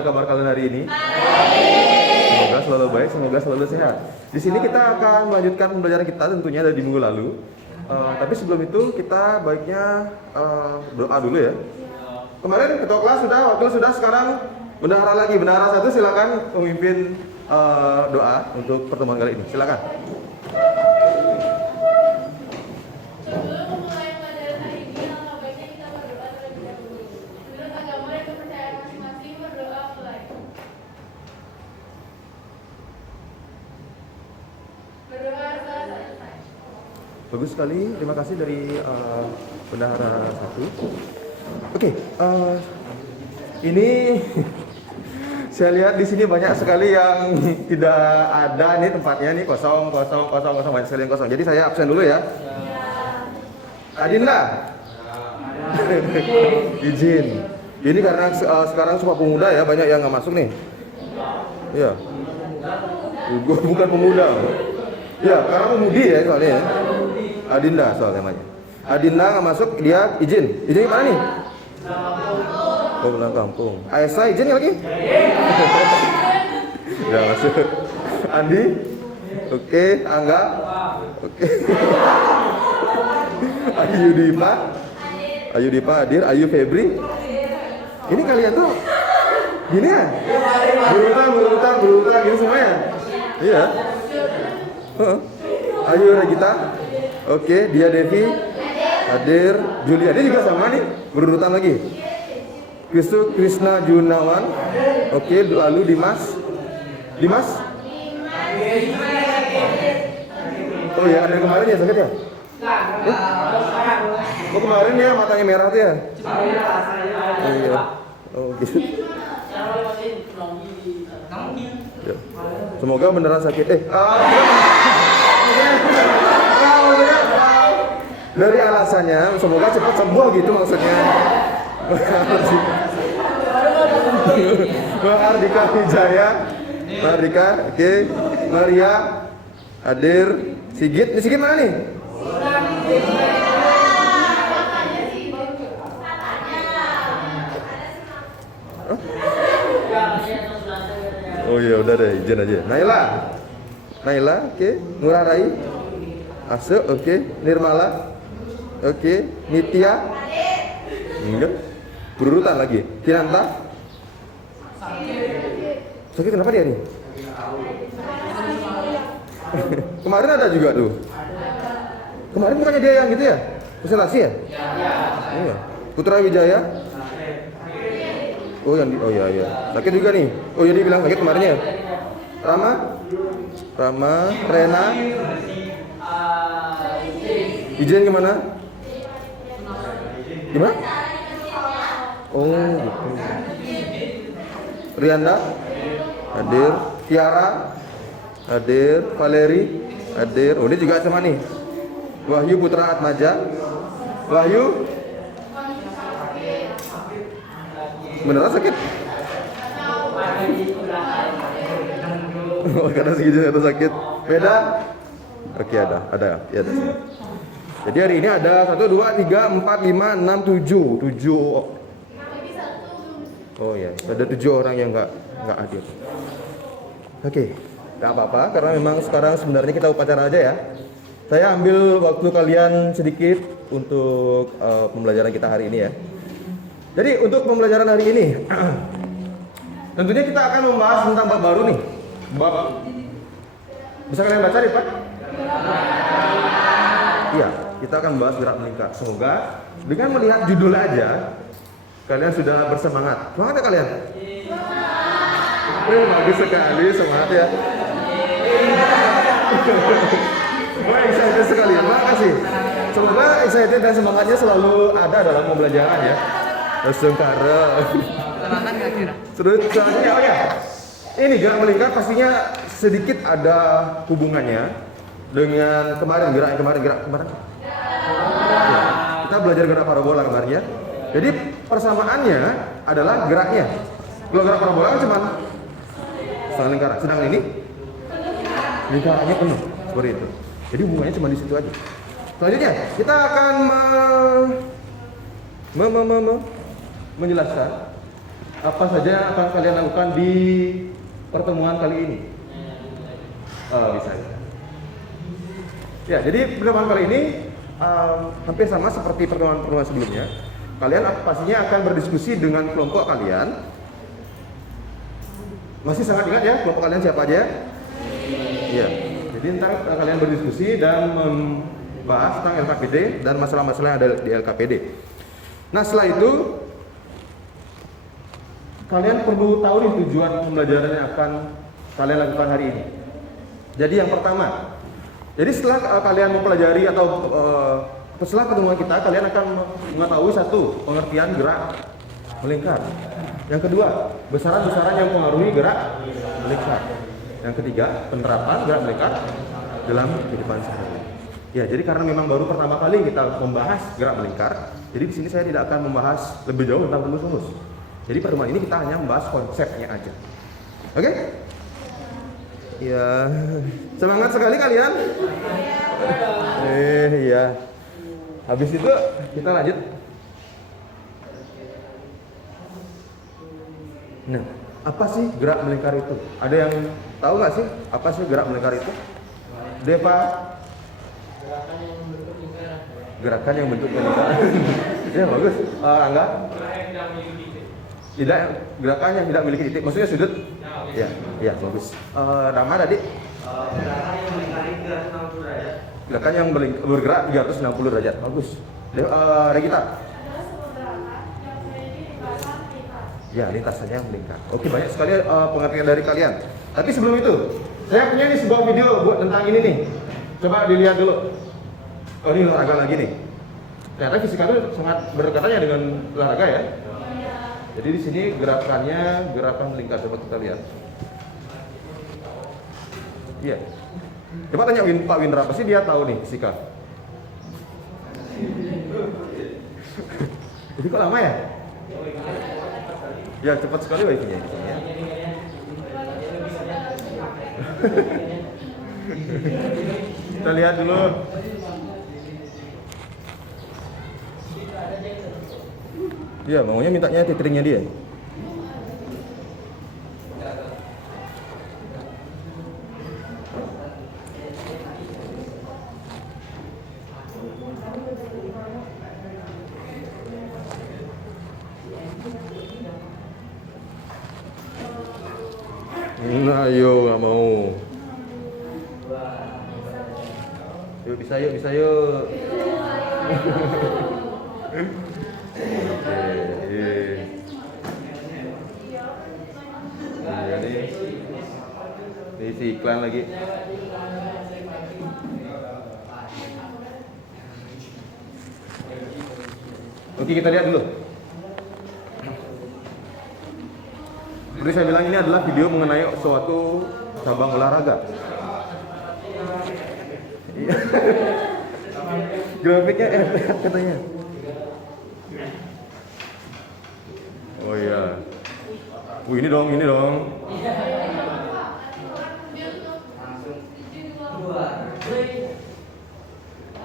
Gimana kabar kalian hari ini? Semoga selalu baik, semoga selalu sehat. Di sini kita akan melanjutkan pembelajaran kita tentunya dari minggu lalu. Tapi sebelum itu kita baiknya doa dulu ya. Kemarin ketua kelas sudah, wakil sudah, sekarang bendahara lagi. Bendahara satu silakan memimpin doa untuk pertemuan kali ini. Silakan. Bagus sekali, terima kasih dari bendahara satu. Oke, ini saya lihat di sini banyak sekali yang tidak ada nih tempatnya nih, kosong, banyak sekali yang kosong. Jadi saya absen dulu ya. Adinda, izin. Ini karena sekarang Sumpah Pemuda ya, banyak yang nggak masuk nih. Iya, bukan pemuda. Ya, karena pemudi ya soalnya. Ya. Adinda soal namanya. Adinda nggak masuk, dia izin. Izin gimana nih? Oh, pulang kampung. Aisyah izin lagi? Udah masuk. Andi? Oke. Angga? Oke. Ayu Dipa hadir. Ayu Febri? Ini kalian tuh gini ya? Berurutan gini semuanya? Iya. Ayu Regita? Oke, dia Devi hadir, Julia dia juga sama nih, berurutan lagi. Krishna Junawan, oke, lalu Dimas. Oh ya, ada yang kemarin ya sakit ya? Oh kemarin ya matanya merah tuh ya? Oh iya, oh gitu. Ya. Semoga beneran sakit. Dari alasannya, semoga cepat sembuh gitu maksudnya. Mardika Wijaya, Mardika, oke. Maria, hadir. Sigit, ini Sigit mana nih? Oh iya udah deh, izin aja. Naila, oke. Ngurah Rai, Ase, oke. Nirmala. Oke, Nitya. Enggak. Berurutan lagi. Kinanta. Sakit kenapa dia nih? Kemarin ada juga tuh. Kemarin bukannya dia yang gitu ya? Presentasi ya? Iya. Putra Wijaya. Oh iya. Sakit juga nih. Oh iya dia bilang sakit kemarinnya. Rama, Rena. Ijen gimana? Gimana? Oh gitu. Rianda hadir, Tiara hadir, Valeri hadir. Oh ini juga sama nih. Wahyu Putra Atmaja. Wahyu beneran sakit? Oh karena segitu atau sakit. Beda? Oke ada. Jadi hari ini ada 1, 2, 3, 4, 5, 6, 7. Oh ya, ada 7 orang yang nggak hadir. Oke, nggak apa-apa karena memang sekarang sebenarnya kita upacara aja ya. Saya ambil waktu kalian sedikit untuk pembelajaran kita hari ini ya. Jadi untuk pembelajaran hari ini, tentunya kita akan membahas tentang bab baru nih. Bab, bisa kalian baca nih Pak? Iya, kita akan membahas gerak meningkat. Semoga dengan melihat judul aja kalian sudah bersemangat. Semangat ya kalian? Bagus sekali, semangat ya. Wah, excited sekali. Terima kasih. Semoga excited dan semangatnya selalu ada dalam pembelajaran ya. Sengkara. Semangat nggak kira? Terus selanjutnya oh ya. Ini gerak melingkar pastinya sedikit ada hubungannya dengan gerak kemarin. Ya, kita belajar gerak parabola kemarin ya. Jadi persamaannya adalah geraknya. Kalau gerak parabola kan cuma setengah lingkaran, sedangkan ini lingkarannya penuh seperti itu. Jadi hubungannya cuma di situ aja. Selanjutnya kita akan menjelaskan Apa saja yang akan kalian lakukan di pertemuan kali ini? Bisa ya. Ya, jadi pertemuan kali ini hampir sama seperti pertemuan-pertemuan sebelumnya. Kalian pastinya akan berdiskusi dengan kelompok kalian. Masih sangat ingat ya kelompok kalian siapa aja? Iya. Jadi ntar kalian berdiskusi dan membahas tentang LKPD dan masalah-masalah yang ada di LKPD. Nah, setelah itu kalian perlu tahu nih tujuan pembelajaran yang akan kalian lakukan hari ini. Jadi yang pertama, jadi setelah kalian mempelajari atau setelah pertemuan kita, kalian akan mengetahui satu, pengertian gerak melingkar. Yang kedua, besaran-besaran yang mempengaruhi gerak melingkar. Yang ketiga, penerapan gerak melingkar dalam kehidupan sehari-hari. Ya, jadi karena memang baru pertama kali kita membahas gerak melingkar, jadi di sini saya tidak akan membahas lebih jauh tentang rumus-rumus. Jadi pertemuan ini kita hanya membahas konsepnya aja. Oke? Ya, semangat sekali kalian. Iya. Habis itu kita lanjut. Nah, apa sih gerak melingkar itu? Ada yang tahu nggak sih apa sih gerak melingkar itu? Depa? Gerakan yang bentuk lingkaran. Ya, bagus. Angga? Tidak, gerakan yang tidak memiliki titik. Maksudnya sudut? Ya, ya, bagus. Rama tadi? Gerakan yang bergerak 360 derajat. Bagus. Regita? Ya, lintasannya yang melingkar. Oke, banyak sekali pengertian dari kalian. Tapi sebelum itu, saya punya nih sebuah video buat tentang ini nih. Coba dilihat dulu. Oh, ini olahraga lagi nih. Ternyata fisika itu sangat berdekatannya dengan olahraga ya. Jadi di sini gerakannya gerakan melingkar. Coba kita lihat. Iya. Coba tanya Pak Windra, pasti dia tahu nih fisika. Jadi kok lama ya? Ya, cepat sekali wifi-nya di sini ya. Kita lihat dulu. Iya, maunya mintanya tethering-nya dia. Nah, yuk, nggak mau. Yuk, bisa yuk, bisa yuk. Nah, ini isi iklan lagi. Oke, kita lihat dulu. Seperti saya bilang, ini adalah video mengenai suatu cabang olahraga. Grafiknya katanya. Oh iya. Ini dong, ini dong.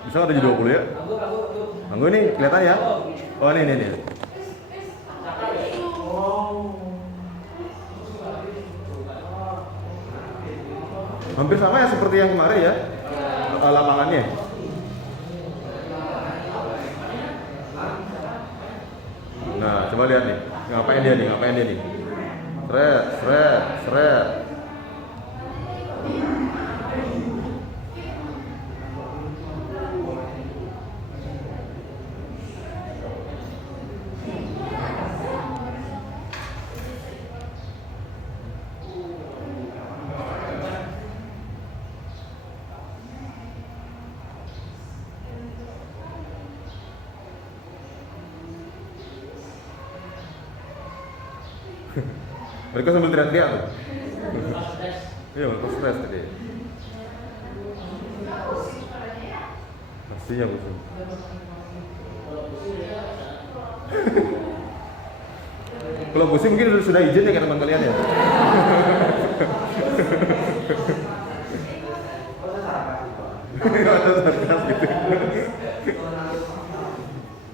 Bisa ada 20 ya? Anggo ini kelihatan ya? Oh, ini. Hampir sama ya seperti yang kemarin ya, lapangannya. Nah, coba lihat nih, ngapain dia nih? Seret. Mereka sambil teriak-teriak tuh. Iya, mereka stres tadi. Pastinya betul. Kalau pusing mungkin sudah izin ya ke teman kalian ya.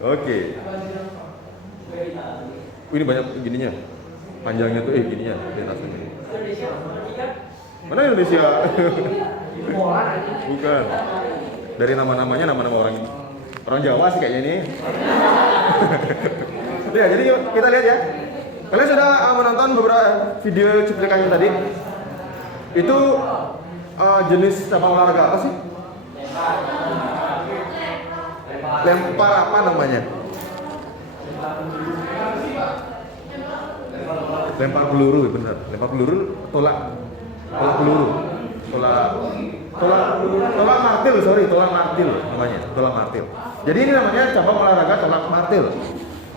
Oke. Ini banyak gininya. Panjangnya tuh gininya lintasannya. Mana Indonesia? Bukan. Dari nama-namanya nama-nama orang Jawa sih kayaknya ini. Ya, jadi yuk kita lihat ya. Kalian sudah menonton beberapa video cuplikannya tadi? Itu jenis cabang olahraga apa sih? Lempar apa namanya? Lempar peluru, benar. Lempar peluru, tolak peluru, tolak martil, tolak martil namanya, tolak martil. Jadi ini namanya cabang olahraga tolak martil.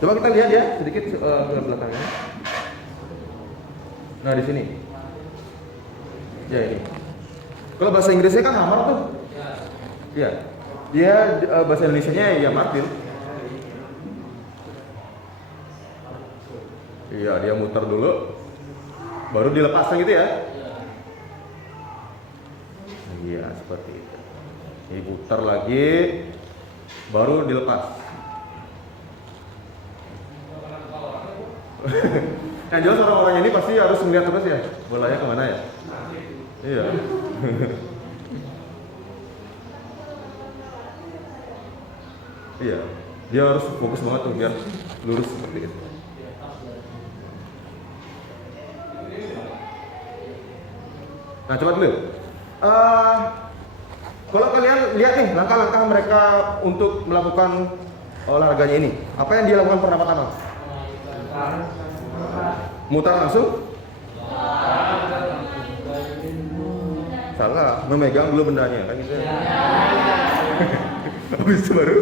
Coba kita lihat ya sedikit ke belakangnya. Nah di sini, ya ini. Kalau bahasa Inggrisnya kan hammer tuh, iya. Dia bahasa Indonesianya ya martil. Iya, dia muter dulu, baru dilepaskan gitu ya. Iya, seperti itu. Ini putar lagi, baru dilepas. Yang jelas orang-orang ini pasti harus melihat terus ya, bolanya kemana ya? Iya. Iya, dia harus fokus banget tuh biar lurus seperti itu. Nah, coba dulu. Kalau kalian lihat nih langkah-langkah mereka untuk melakukan olahraganya ini, apa yang dia lakukan pertama-tama? Mutar langsung? Salah, memegang dulu bendanya kan gitu. Habis itu baru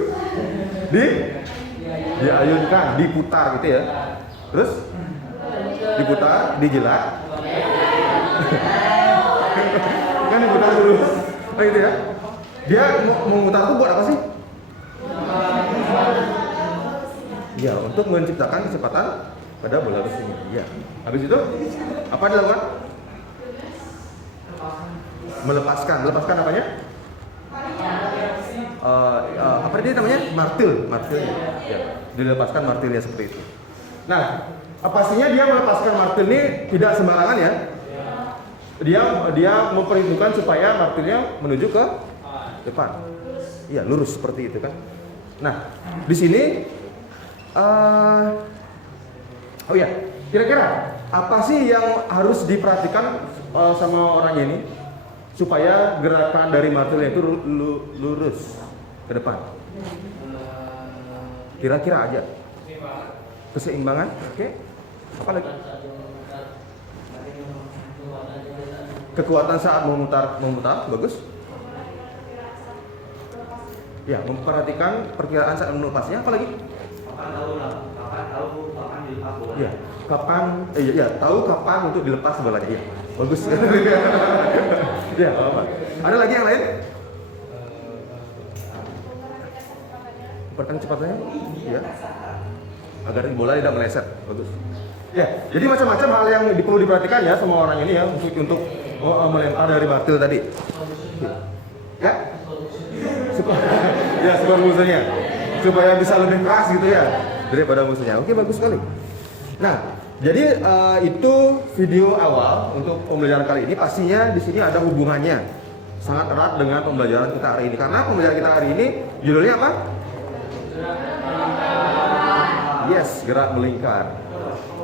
diayunkan, diputar gitu ya. Terus diputar, dijelat. Kan diputar dulu. Nah gitu ya. Dia mau memutar itu buat apa sih? Ya, untuk menciptakan kecepatan pada bola besi ini. Ya. Habis itu apa dilakukan? Melepaskan apanya? Apa dia namanya? Martilnya. Ya, dilepaskan martilnya seperti itu. Nah, pastinya dia melepaskan martil ini tidak sembarangan ya. Dia memperhitungkan supaya martilnya menuju ke depan. Iya, lurus seperti itu kan. Nah, di sini oh ya, kira-kira apa sih yang harus diperhatikan sama orang ini supaya gerakan dari martilnya itu lurus ke depan? Kira-kira aja. Keseimbangan, oke. Apa lagi? Kekuatan saat memutar, bagus. Ya, memperhatikan perkiraan saat melepasnya, apa lagi? Ya, tahu kapan untuk dilepas bolanya. Iya, bagus. Ya, apa? Ada lagi yang lain? Perkan kecepatannya, ya, agar bola tidak meleset, bagus. Ya, jadi macam-macam hal yang perlu diperhatikan ya sama orang ini ya untuk melempar dari martil tadi. Ya, supaya musuhnya, supaya bisa lebih keras gitu ya daripada musuhnya. Oke, bagus sekali. Nah, jadi itu video awal untuk pembelajaran kali ini. Pastinya di sini ada hubungannya sangat erat dengan pembelajaran kita hari ini. Karena pembelajaran kita hari ini judulnya apa? Yes, gerak melingkar.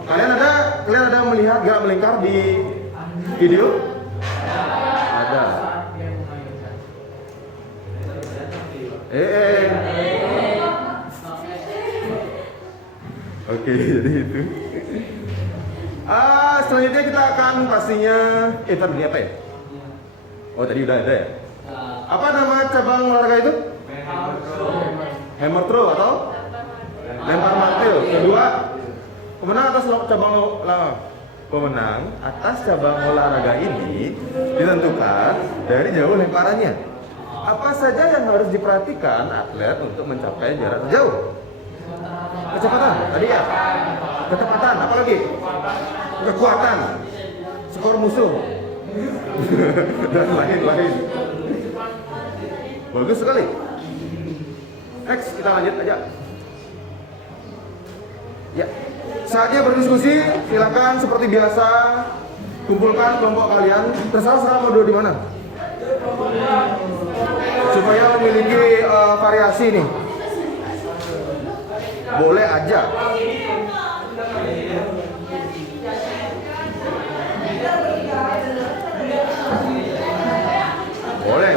Kalian ada melihat gerak melingkar di video? Ada. Oke, jadi itu. Selanjutnya kita akan pastinya tadi apa ya? Oh, tadi udah ada ya. Apa nama cabang olahraga itu? Hammer throw atau lempar martil. Kedua, pemenang atas cabang olahraga ini ditentukan dari jauh lemparannya. Apa saja yang harus diperhatikan atlet untuk mencapai jarak jauh? Kecepatan, tadi ya. Ketepatan, apa lagi? Kekuatan, skor musuh, dan lain-lain. Bagus sekali. Next, kita lanjut aja. Ya. Saatnya berdiskusi, silakan seperti biasa kumpulkan kelompok kalian. Terserah mau duduk di mana. Supaya memiliki variasi nih. Boleh aja.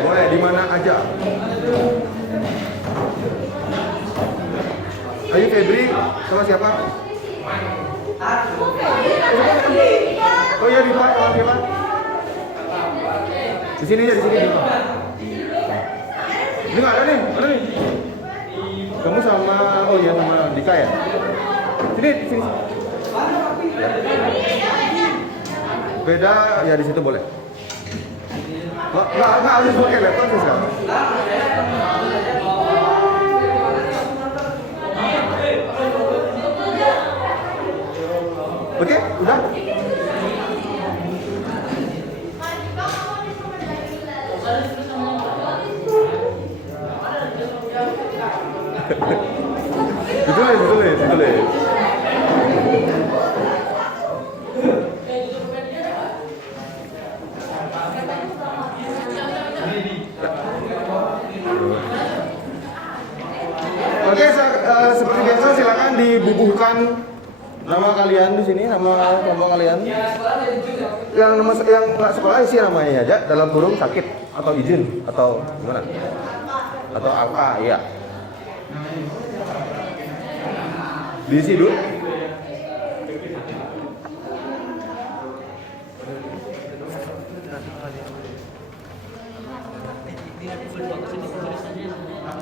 Boleh di mana aja. Ayo Febri, sama siapa? Oh iya di Pak, sama siapa? Di sini ya, di sini. Ini nggak ada nih, mana nih? Kamu sama, oh iya sama Dika ya? Sini, sini. Beda ya di situ boleh. Nggak harus pakai laptop sih sekarang. Oke, udah. Ditulis. Oke, seperti biasa silakan dibubuhkan nama kalian di sini, nama kelompok kalian. Yang nggak sekolah isi namanya aja dalam kurung sakit atau izin atau gimana? Atau apa? Iya. Diisi dulu.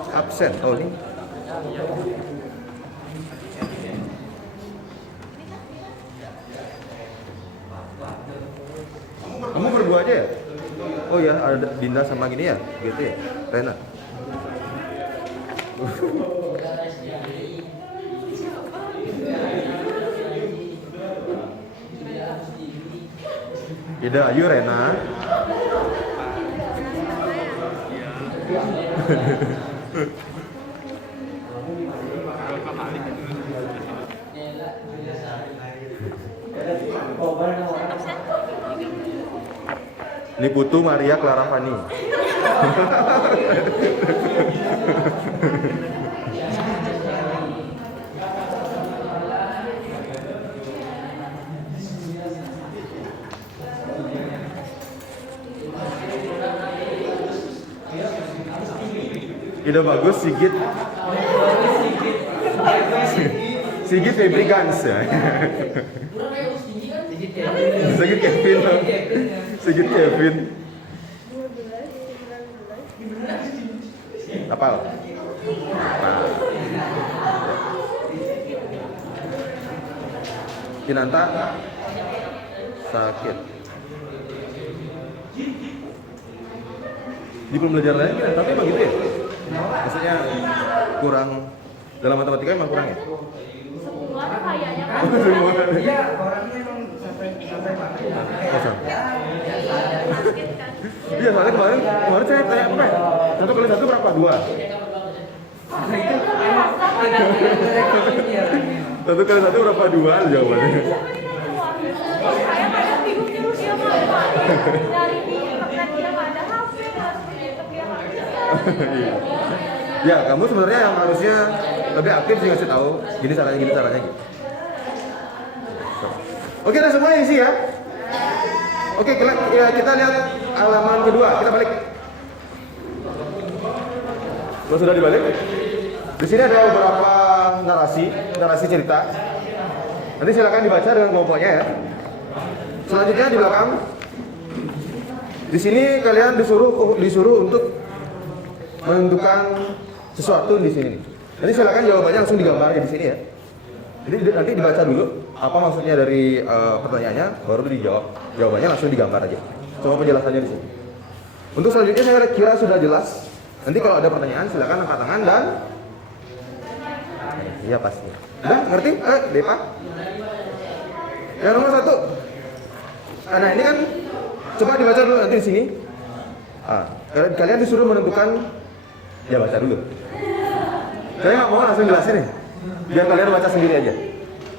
Absen. Oh ini. Kamu berdua aja ya? Oh ya, ada Dinda sama gini ya? Gitu ya? Rena. Ida, ayo Rena. Ini Putu Maria Clara Fani. Ide bagus Sigit. Sigit Febri Gans ya. Sigit Kevin. Sigit Kevin. Apal. Kinanta sakit. Di pembelajaran lain Kinanta tapi emang gitu ya? Maksudnya kurang dalam matematika emang kurang ya? Semua kayaknya kan. Iya, orangnya emang sampai mati. Iya, soalnya kemarin saya tanya apa ya? 1 kali 1 berapa? 2? 1 kali 1 berapa? 2 jawabannya. Saya kadang bingung terus dia mau dari di internet dia nggak ada HP harus di YouTube dia nggak bisa. Ya, kamu sebenarnya yang harusnya lebih aktif sih ngasih tahu gini caranya gitu. Oke, udah semua isi ya. Oke, kita lihat halaman kedua. Kita balik. Kalau sudah dibalik, di sini ada beberapa narasi cerita. Nanti silakan dibaca dengan kelompoknya ya. Selanjutnya di belakang, di sini kalian disuruh untuk menentukan sesuatu di sini. Nanti silakan jawabannya langsung digambar di sini ya. Jadi nanti dibaca dulu apa maksudnya dari pertanyaannya, baru dijawab. Jawabannya langsung digambar aja. Coba penjelasannya di sini. Untuk selanjutnya saya kira sudah jelas. Nanti kalau ada pertanyaan silakan angkat tangan dan iya pasti. Udah ngerti? Depa. Yang nomor 1. Nah ini kan coba dibaca dulu nanti di sini. Kalian disuruh menentukan, ya baca dulu. Saya nggak mau langsung jelasin nih, biar kalian baca sendiri aja.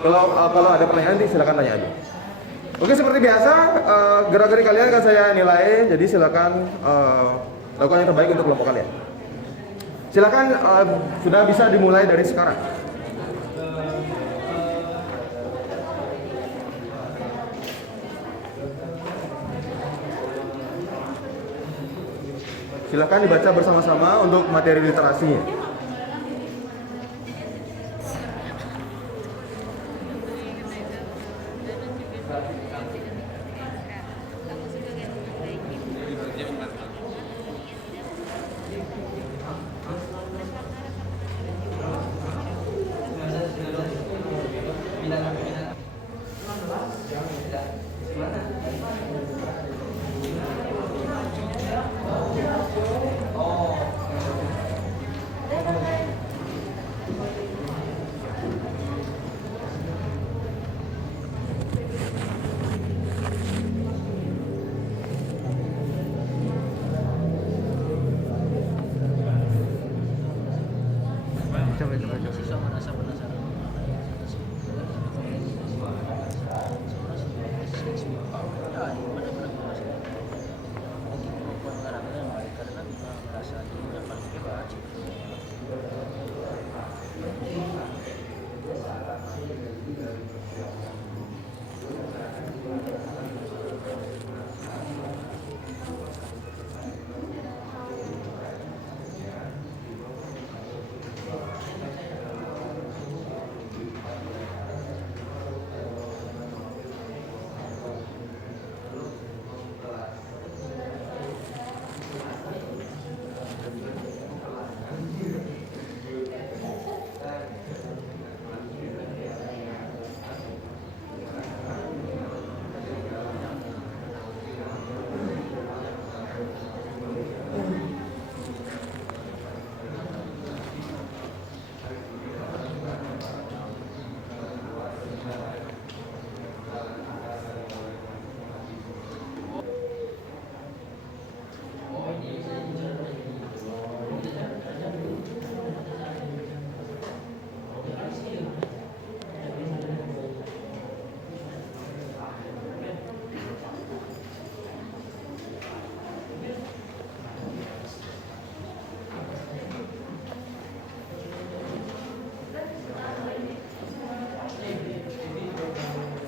Kalau ada pertanyaan nanti silakan tanya aja. Oke, seperti biasa gerak-gerik kalian akan saya nilai, jadi silakan lakukan yang terbaik untuk kelompok kalian. Silakan sudah bisa dimulai dari sekarang. Silakan dibaca bersama-sama untuk materi literasinya.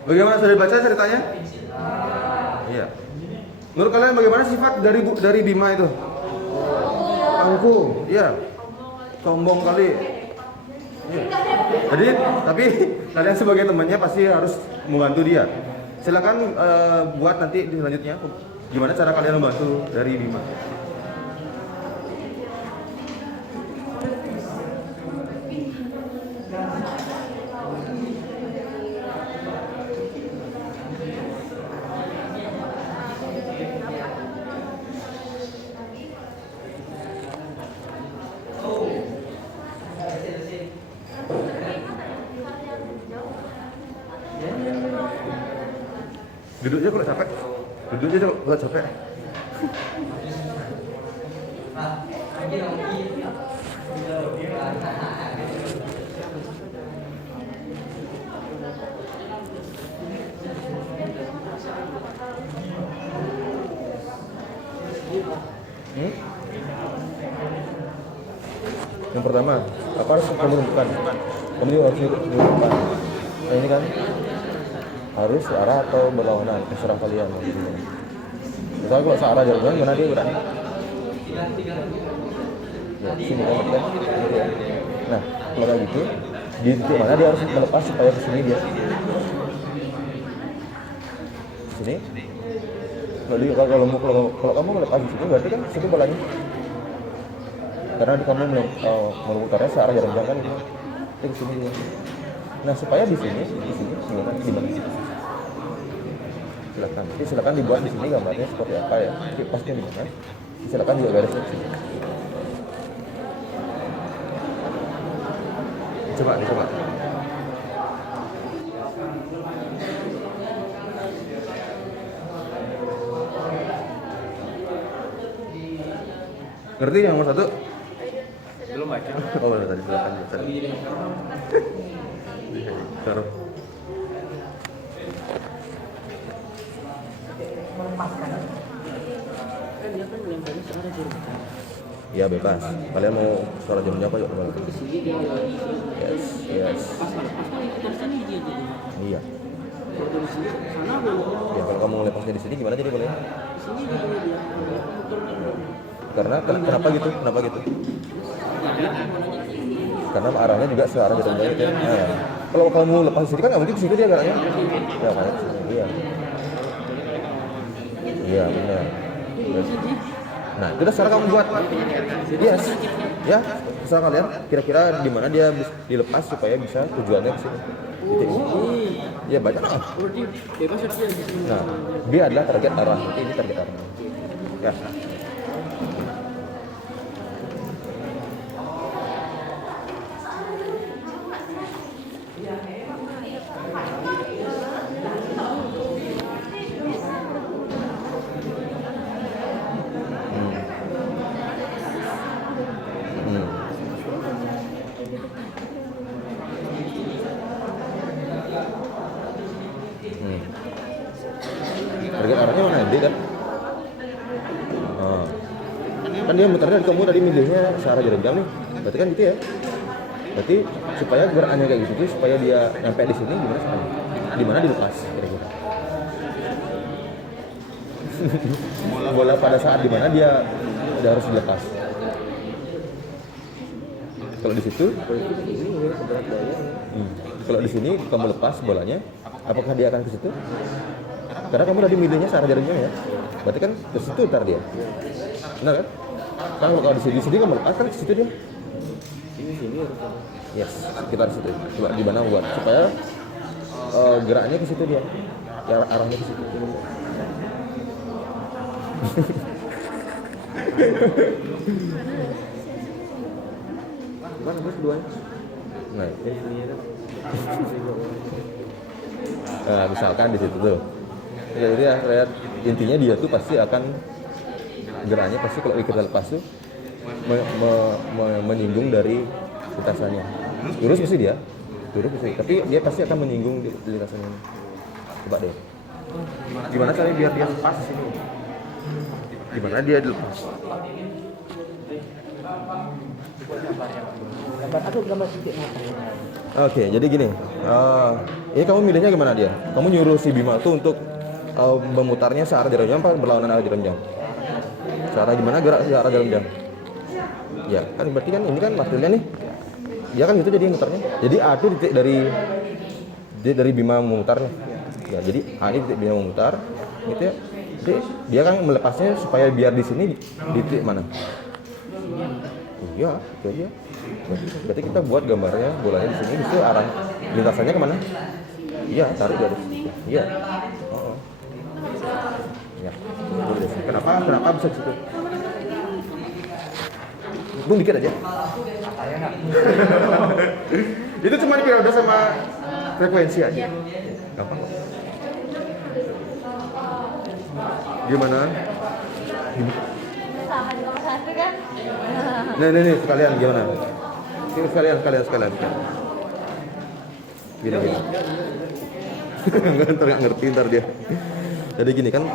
Bagaimana, sudah dibaca ceritanya? Iya. Menurut kalian bagaimana sifat dari Bima itu? Angkuh, iya. Sombong kali. Iya. Jadi, tapi kalian sebagai temannya pasti harus membantu dia. Silakan buat nanti di selanjutnya gimana cara kalian membantu dari Bima. Duduk aja kalau capek. Duduk aja kalau capek. Yang pertama, apa harus kamu tentukan? Kamu juga harus tentukan. Nah, ini kan harus searah atau berlawanan, terserah kalian. Misalnya kalau searah jalan gimana dia berani? Ya, sini kan, gitu ya. Nah, kalau kayak gitu, di titik mana dia harus melepas supaya kesini dia? Sini. Kalau kamu melepas di sini berarti kan situ bolanya. Karena kamu memutarnya searah jalan kan gitu. Itu kesini dia. Nah, supaya di sini kan di mana? Silakan dibuat di sini gambarnya seperti apa ya. Pasnya di mana? Silakan juga garis di sini. Coba. Ngerti yang nomor 1? Belum baca. Oh, tadi silakan. Taruh. kan lemparnya searah jarum jam. Ya bebas. Kalian mau suara jarum jam apa yuk? Ke sini dia Yes, yes. pas kan ikutan sini dia jadi. Iya. Kalau dari sini sana boleh. Ya kalau kamu lepasnya di sini gimana jadi boleh? Di sini dia muter. Karena kenapa gitu? Kenapa gitu? Jadi bolanya ke sini. Karena arahnya juga searah jarum jam itu. Nah, kalau kamu lepas di sini kan nggak mungkin ke situ dia geraknya. Ya kayak ke sini. Iya. Iya benar. Yes. Nah, itu udah sekarang kamu buat. Yes. Ya, terserah kalian. Kira-kira di mana dia dilepas supaya bisa tujuannya ke sini. Titik ini. Ya banyak lah. Berarti bebas saja di sini. Nah, B adalah target arah. Ini target arah. Ya. Target arahnya mana? D kan? Oh. Kan dia muternya kamu tadi milihnya searah jarum jam nih. Berarti kan gitu ya. Berarti supaya gerakannya kayak gitu supaya dia nyampe di sini gimana caranya? Di mana dilepas kira-kira? Bola pada saat di mana dia udah harus dilepas. Kalau di situ, kalau di sini kamu lepas bolanya, apakah dia akan ke situ? Karena kamu tadi milihnya searah jarum jam ya. Berarti kan ke situ ntar dia. Benar kan? Kan kalau di sini kamu lepas kan ke situ dia. Sini harus. Yes, kita di situ. Coba di mana buat supaya geraknya ke situ dia. Ya, arahnya ke situ. Bukan bos dua. Nah, Sini ada. misalkan di situ tuh. Ya, jadi ya, lihat intinya dia tuh pasti akan geraknya pasti kalau kita lepas tuh menyinggung dari lintasannya. Lurus pasti dia, lurus pasti. Tapi dia pasti akan menyinggung di lintasannya. Coba deh. Gimana caranya biar dia lepas di sini? Gimana dia dilepas? Gambar titik mata. Oke, jadi gini. Ini kamu milihnya gimana dia? Kamu nyuruh si Bima tuh untuk memutarnya searah jarum jam apa berlawanan arah jarum jam? Searah gimana gerak searah jarum jam? Ya, kan berarti kan ini kan materialnya nih. Dia kan gitu jadi mutarnya. Jadi A itu titik dari Bima memutarnya. Ya, jadi A ini titik Bima memutar, gitu ya. Jadi dia kan melepasnya supaya biar di sini di titik mana? Iya, itu aja. Berarti kita buat gambarnya bolanya di sini, itu arah lintasannya kemana? Iya, tarik garis. Iya. Oh. Ya. Kenapa bisa di situ? Bung dikit aja. Itu cuma periode sama frekuensi aja. Gampang. Gimana? Sama di nomor 1 kan? Nih, sekalian gimana? Sekalian. Gini. Nggak ngerti ntar dia. Jadi gini kan,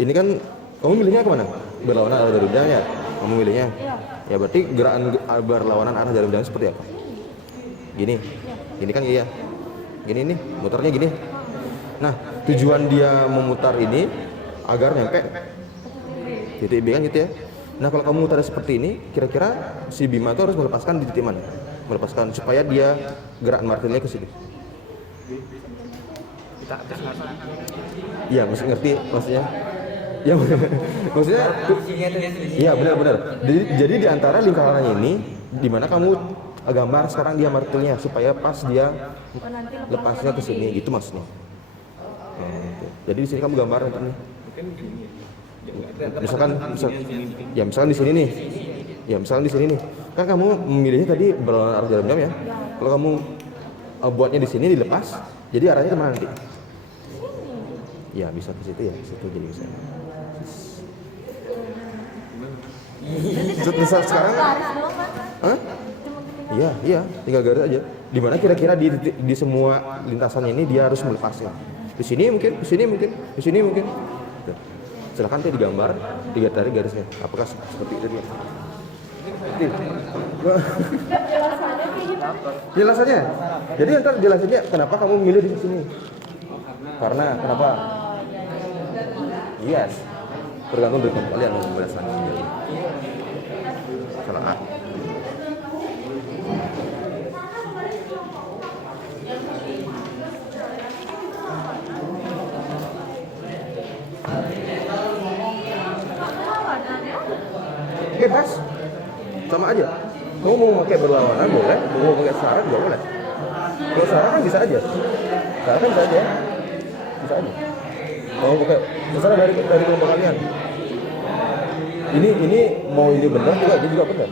ini kan kamu milihnya kemana? Berlawanan arah jarum jam ya? Kamu milihnya? Iya. Ya berarti gerakan berlawanan arah jarum jam seperti apa? Gini. Ini kan iya. Gini nih, muternya gini. Nah, tujuan dia memutar ini agar nyampe titik B kan gitu ya. Nah, kalau kamu mutar seperti ini, kira-kira si Bima itu harus melepaskan di titik mana? Melepaskan supaya dia gerakan martilnya ke sini. Kita atas masa. Iya, mesti ngerti maksudnya. Ya, maksudnya. Iya, benar. Jadi di antara lingkarannya ini, di mana kamu gambar sekarang dia martilnya supaya pas dia lepasnya ke sini, gitu maksudnya. Nah, gitu. Jadi di sini kamu gambar nanti nih. Misalkan di sini nih. Ya, misalkan di sini nih. Kan kamu memilihnya tadi berlawanan arah jarum jam ya. Kalau kamu buatnya di sini dilepas, jadi arahnya kemana nanti? Ya, bisa ke situ ya. Situ jadi bisa. Misal sekarang, Garis doang kan? hah? Iya, tinggal garis aja. Di mana kira-kira di semua lintasannya ini dia harus melepasnya. Di sini mungkin. Silakan tuh digambar, tarik garisnya. Apakah seperti itu dia? Jelasannya kayak gimana? Jelasannya. Jadi ntar jelasannya kenapa kamu memilih di sini? Karena kenapa? Yes. Tergantung dari kalian mau jelasannya. Salah A. Bebas, sama aja. Kamu mau pakai berlawanan boleh, mau pakai syarat juga boleh. Kalau syarat kan bisa aja, syarat kan bisa aja, bisa aja. Mau pakai, terserah dari kelompok kalian. Ini mau ini benar juga, dia juga benar.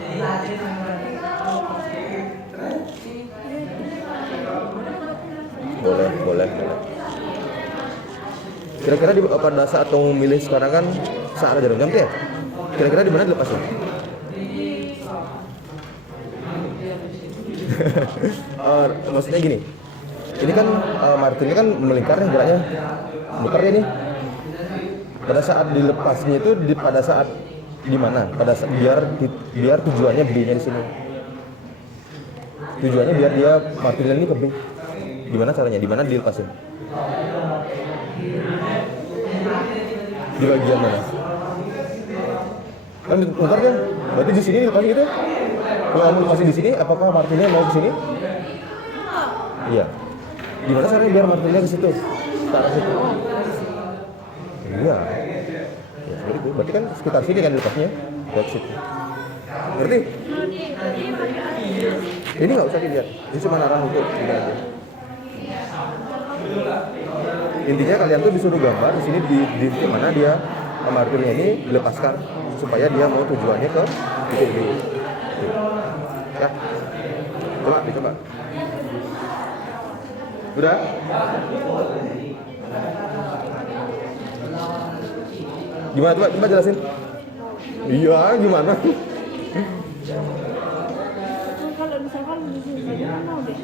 Boleh. Kira-kira pada saat kamu memilih sekarang kan searah jarum jam tuh ya? Kira-kira di mana dilepasnya? Maksudnya gini, ini kan martilnya kan melingkar nih geraknya, muter ya nih. Pada saat dilepasnya itu pada saat di mana? Pada saat biar tujuannya B-nya di sini. Tujuannya biar dia martilnya ini ke B. Gimana caranya? Di mana dilepasin? Di bagian mana? Kan muter kan? Berarti di sini dilepasin gitu? Kalau kamu lepasin di sini, apakah martilnya mau ke sini? Iya. Gimana caranya biar martilnya ke situ? Ke arah situ. Iya. Ya seperti itu. Berarti kan sekitar sini kan lepasnya. Ke situ. Ngerti? Ini nggak usah dilihat. Ini cuma arah untuk ini aja. Intinya kalian tuh disuruh gambar di sini di mana dia martilnya ini dilepaskan supaya dia mau tujuannya ke titik B. Ya. Coba. Udah? Gimana coba jelasin? Iya, gimana? Kalau misalkan di sini saja mau deh.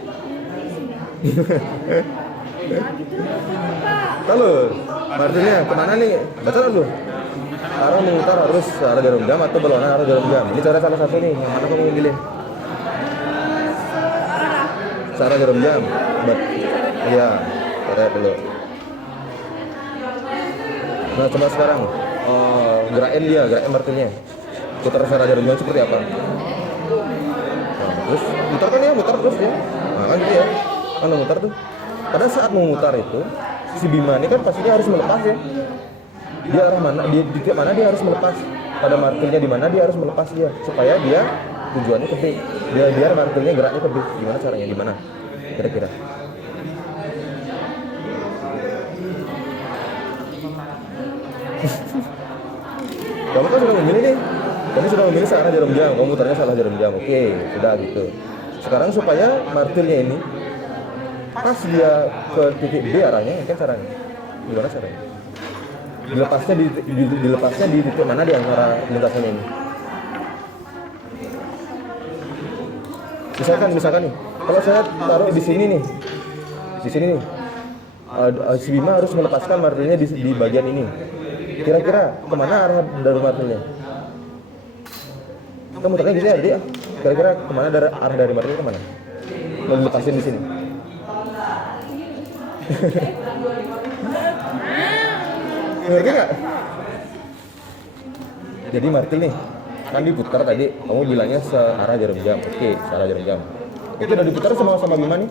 Nah, gitu loh, Pak. Lalu, martilnya kemana nih? Baca dulu. Arah memutar harus arah jarum jam atau berlawanan arah jarum jam. Ini cara salah satu nih. Yang mana kamu pilih? Arah jarum jam. Iya, lihat dulu. Nah, coba sekarang gerakin martilnya. Putar arah jarum jam seperti apa? Nah, terus mutar kan ya, mutar terus ya. Nah, kan gitu ya. Kan mutar tuh. Pada saat memutar itu, si Bima ini kan pastinya harus melepas ya. Dia arah mana, di titik mana dia harus melepas. Pada martilnya di mana dia harus melepas dia supaya dia tujuannya ke B. Biar martilnya geraknya ke B. Gimana caranya? Di mana? Kira-kira. Kamu kan sudah memilih nih. Kamu sudah memilih searah jarum jam. Kamu mutarnya salah jarum jam. Oke, sudah gitu. Sekarang supaya martilnya ini pas dia ke titik B arahnya, kan caranya? Gimana caranya? Dilepasnya di titik mana di antara lintasannya ini? Misalkan nih, kalau saya taruh di sini nih, si Bima harus melepaskan martilnya di bagian ini. Kira-kira kemana arah dari martilnya? Kita muternya gitu ya, dia. Kira-kira kemana arah dari martilnya kemana? Mau dilepasin di sini? Ngerti nggak? Jadi martil nih kan diputar tadi, kamu bilangnya searah jarum jam. Oke, searah jarum jam. Itu udah diputar sama Bima nih.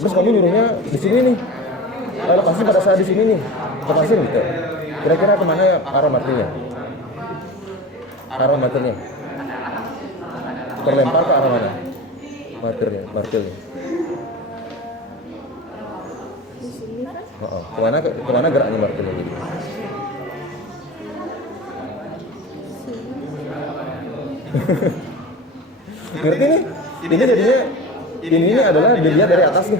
Terus kamu nyuruhnya di sini nih. Lepasin pada saat di sini nih. Lepasin gitu. Kira-kira kemana ya arah martilnya? Arah martilnya terlempar ke arah mana? Martilnya. Kemana geraknya martilnya gitu? Ngerti nih? Ini jadinya ini adalah dilihat dari atas nih.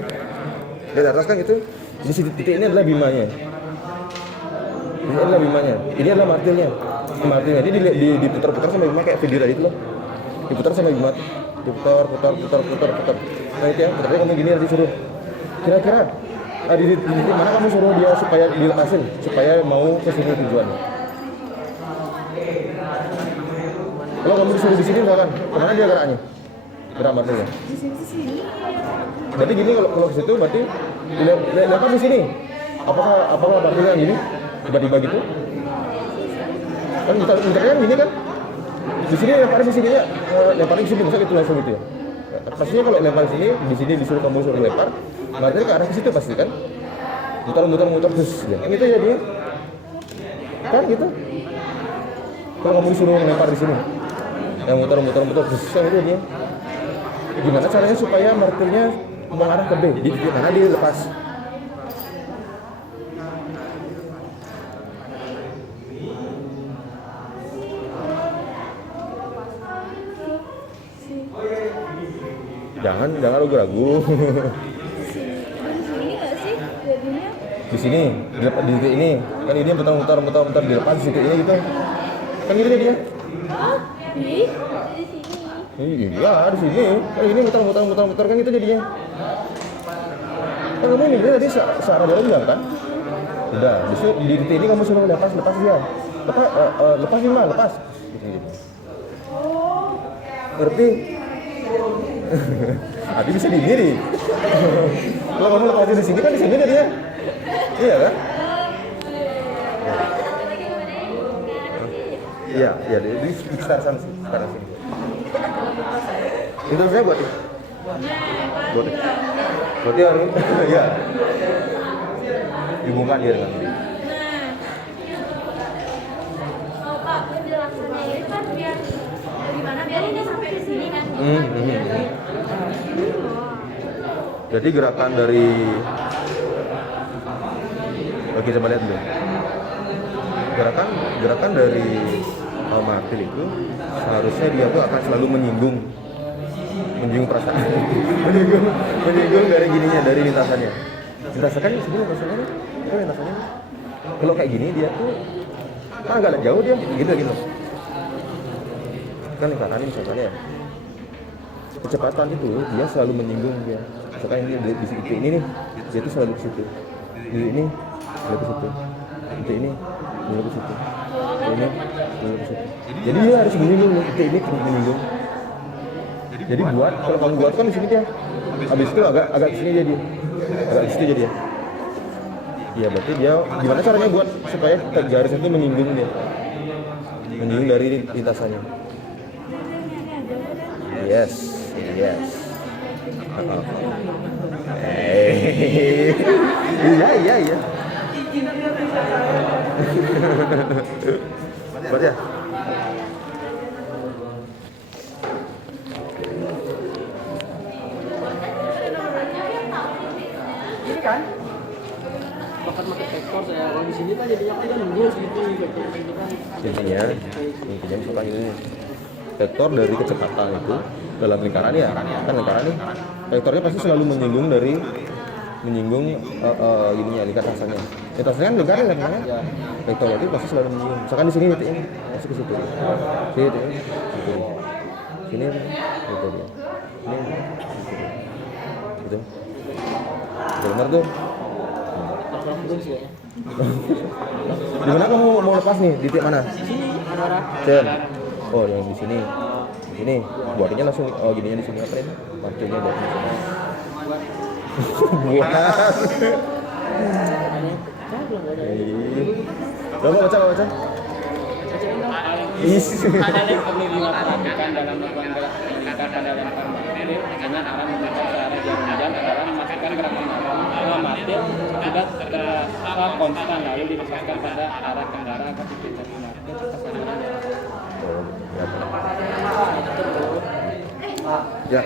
Dari atas kan gitu. Di titik ini adalah Bimanya. Ini adalah Bimanya. Ini adalah martilnya. Martilnya dia diputar-putar sama Bima kayak video tadi itu loh. Diputar sama Bima. Diputar. Nah itu ya, putarnya kamu gini nanti suruh. Kira-kira di titik mana kamu suruh dia supaya dilepasin, supaya mau ke sini tujuannya? Kalau kamu disuruh di sini misalkan, kemana dia geraknya? Gerak martilnya. Di sini. Berarti gini kalau ke situ berarti lempar di sini. Apakah martilnya gini? Tiba-tiba gitu? Kan kita kan gini kan? Di sini lemparin di sini ya, lemparin di sini masa itu langsung gitu ya. Pastinya kalau lempar di sini disuruh kamu suruh lempar, martilnya ke arah ke situ pasti kan? Muter terus, ya. Kan itu ya dia. Kan gitu. Kalau kamu disuruh lempar di sini, yang muter terus kan itu dia. Gimana caranya supaya martilnya mengarah ke B? Di titik mana dia lepas? Jangan ragu-ragu. Di sini nggak sih jadinya? Di sini, di titik ini. Kan ini muter dilepas di titik ini gitu. Kan gitu dia. Oh, di sini. Iya, di sini. Kan ini muter kan gitu jadinya. Kan kamu ini tadi searah jalan bilang kan? Udah, di titik ini kamu suruh lepas dia. Lepas. Gitu. Ngerti? Tapi bisa diri. Kalau kamu lepasin di sini kan di sini dia. Iya kan? Iya, di sekitar sana sih, sekarang sini. Itu saya buat ini. Buat dia harus, ya. Hubungkan dia dengan ini. Oh Pak, penjelasannya ini kan biar gimana biar ini sampai di sini kan? Jadi gerakan dari, oke coba lihat dulu. Gerakan dari martil itu seharusnya dia tuh akan selalu menyinggung perasaan, menyinggung dari gininya, dari lintasannya. Lintasannya di sini lintasannya. Kalau kayak gini dia tuh agak jauh dia, gitu. Kan lingkaran ini misalnya ya. Kecepatan itu dia selalu menyinggung dia. Misalkan ini di situ ini nih, dia tuh selalu ke situ. Di ini selalu ke situ. Di ini selalu ke situ. Di ini selalu ke situ. Jadi dia harus menyinggung titik ini menyinggung. Jadi kalau kamu buat kan di sini dia. Habis itu agak di sini dia. Agak di situ dia. Iya, berarti dia gimana caranya buat supaya garis itu menyinggung dia. Menyinggung dari lintasannya. Yes. Iya. Buat ya. Ini kan? Bahkan pakai vektor saya kalau di sini kan jadinya kan nembus gitu kan. Intinya misalkan ini vektor dari kecepatan itu dalam lingkaran ya, kan lingkaran nih vektornya pasti selalu menyinggung ininya lintasannya. Lintasannya kan lingkaran kan? Vektor itu pasti selalu menyinggung. Misalkan di sini titiknya masuk ke situ. Sini titiknya situ. Sini gitu dia. Ini gitu. Benar tuh. Di mana kamu mau lepas nih? Di titik mana? Cen. Oh, yang di sini. Ini buatnya langsung gininya di sini apa ini? Martilnya buat di sini. Buat. Coba baca. Ada yang perlu dilakukan dalam melakukan gerakan pada lempar martil dengan arah menuju ke arah jarum jam adalah memastikan gerakan martil tidak konstan lalu dipusatkan pada arah tenggara ke titik dari martil Ya.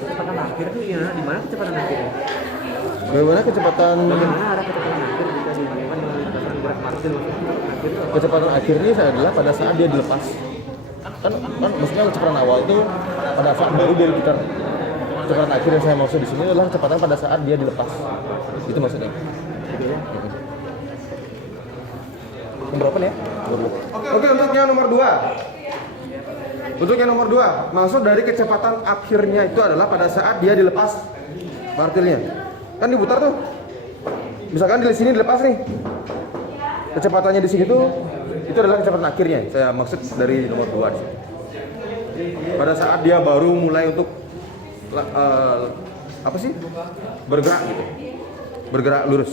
Kecepatan akhir tuh ya, di mana kecepatan akhirnya? Bagaimana kecepatan Bagaimana arah kecepatan akhir bisa dibandingkan dengan kecepatan gerak martil? kecepatan akhirnya adalah pada saat dia dilepas. Kan maksudnya kecepatan awal itu pada saat baru dia diputar. Kecepatan akhir yang saya maksud di sini adalah kecepatan pada saat dia dilepas. Itu maksudnya. Yang berapa nih ya? Oke, untuk yang nomor 2. Untuk yang nomor 2, maksud dari kecepatan akhirnya itu adalah pada saat dia dilepas martilnya. Kan diputar tuh. Misalkan di sini dilepas nih. Kecepatannya di sini tuh Itu adalah kecepatan akhirnya. Saya maksud dari nomor 2 di situ. Pada saat dia baru mulai untuk apa sih? Bergerak gitu. Bergerak lurus.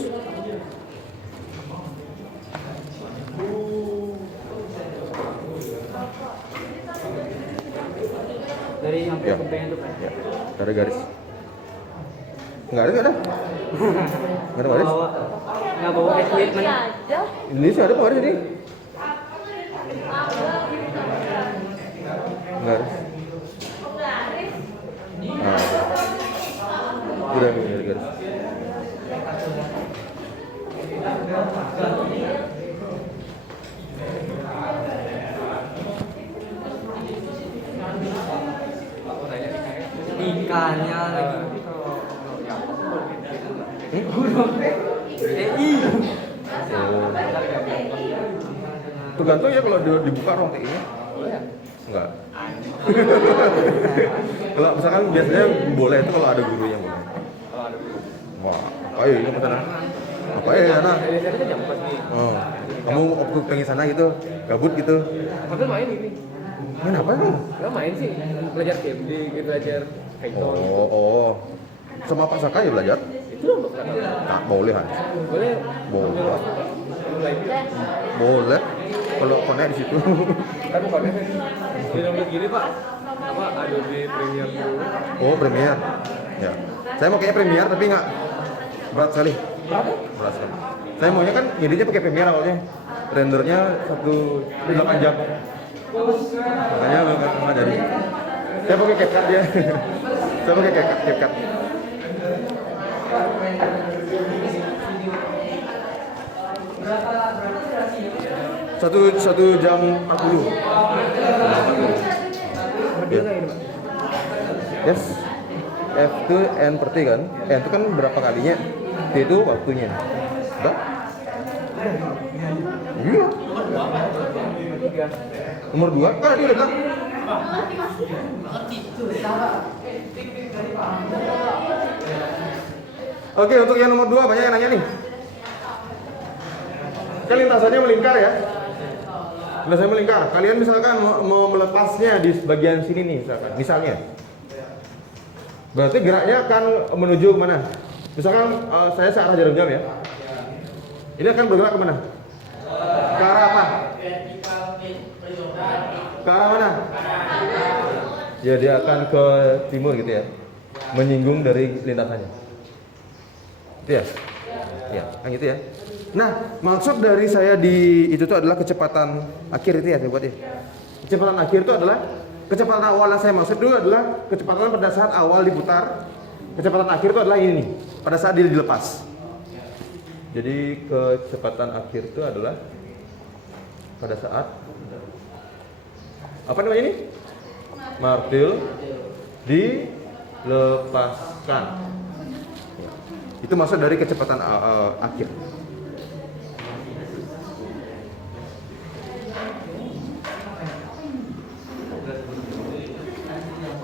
Dari sampai Ya. ke pengen tuh Pak. Ya, ada garis. Enggak ada. Enggak ada garis. Nggak bawa equipment. Ini aja. Indonesia ada apa garis ini? Enggak ada. Nah, udah ada garis. Ikannya lagi. Tergantung ya kalau dibuka ruang TI-nya. Enggak. Kalau misalkan biasanya boleh itu kalau ada gurunya boleh. Wah, apa ya ini sana? Apa ya sana? Oh, kamu waktu pengen sana gitu, gabut gitu. Tapi main ini. Main apa kamu? Enggak main sih, belajar CFD, belajar Python. Oh. Sama Pak Saka ya belajar? Itu dong dokter. Tak boleh Hans. Boleh. Boleh. Boleh. Kalau konek di situ. Kan bukannya di nomor gini Pak. Apa Adobe Premiere dulu. Oh, Premiere. Ya. Saya mau kayak Premiere tapi nggak berat sekali. Berat sekali. Saya maunya kan ngeditnya pakai Premiere awalnya. Rendernya 8 jam. Makanya nggak jadi. Saya pakai CapCut dia. Saya pakai CapCut. Satu jam 40. Ya. Yes. F itu N per T kan? N itu kan berapa kalinya? T itu waktunya. Udah? Iya. Nomor 2? Kan dia udah bilang. Oke, untuk yang nomor 2 banyak yang nanya nih. Kan lintasannya melingkar ya. Lintasannya melingkar. Kalian misalkan mau melepasnya di bagian sini nih misalnya. Berarti geraknya akan menuju mana? Misalkan saya searah jarum jam ya. Ini akan bergerak kemana? Ke arah apa? Ke arah mana? Ya dia akan ke timur gitu ya. Menyinggung dari lintasannya. Itu ya? Ya, kan gitu ya. Nah, maksud dari saya di itu tuh adalah kecepatan akhir itu ya, saya buat ya. Kecepatan akhir itu adalah kecepatan awal yang saya maksud dulu adalah kecepatan pada saat awal diputar. Kecepatan akhir itu adalah ini nih, pada saat dia dilepas. Jadi kecepatan akhir itu adalah pada saat apa namanya ini? Martil dilepaskan. Itu maksud dari kecepatan akhir.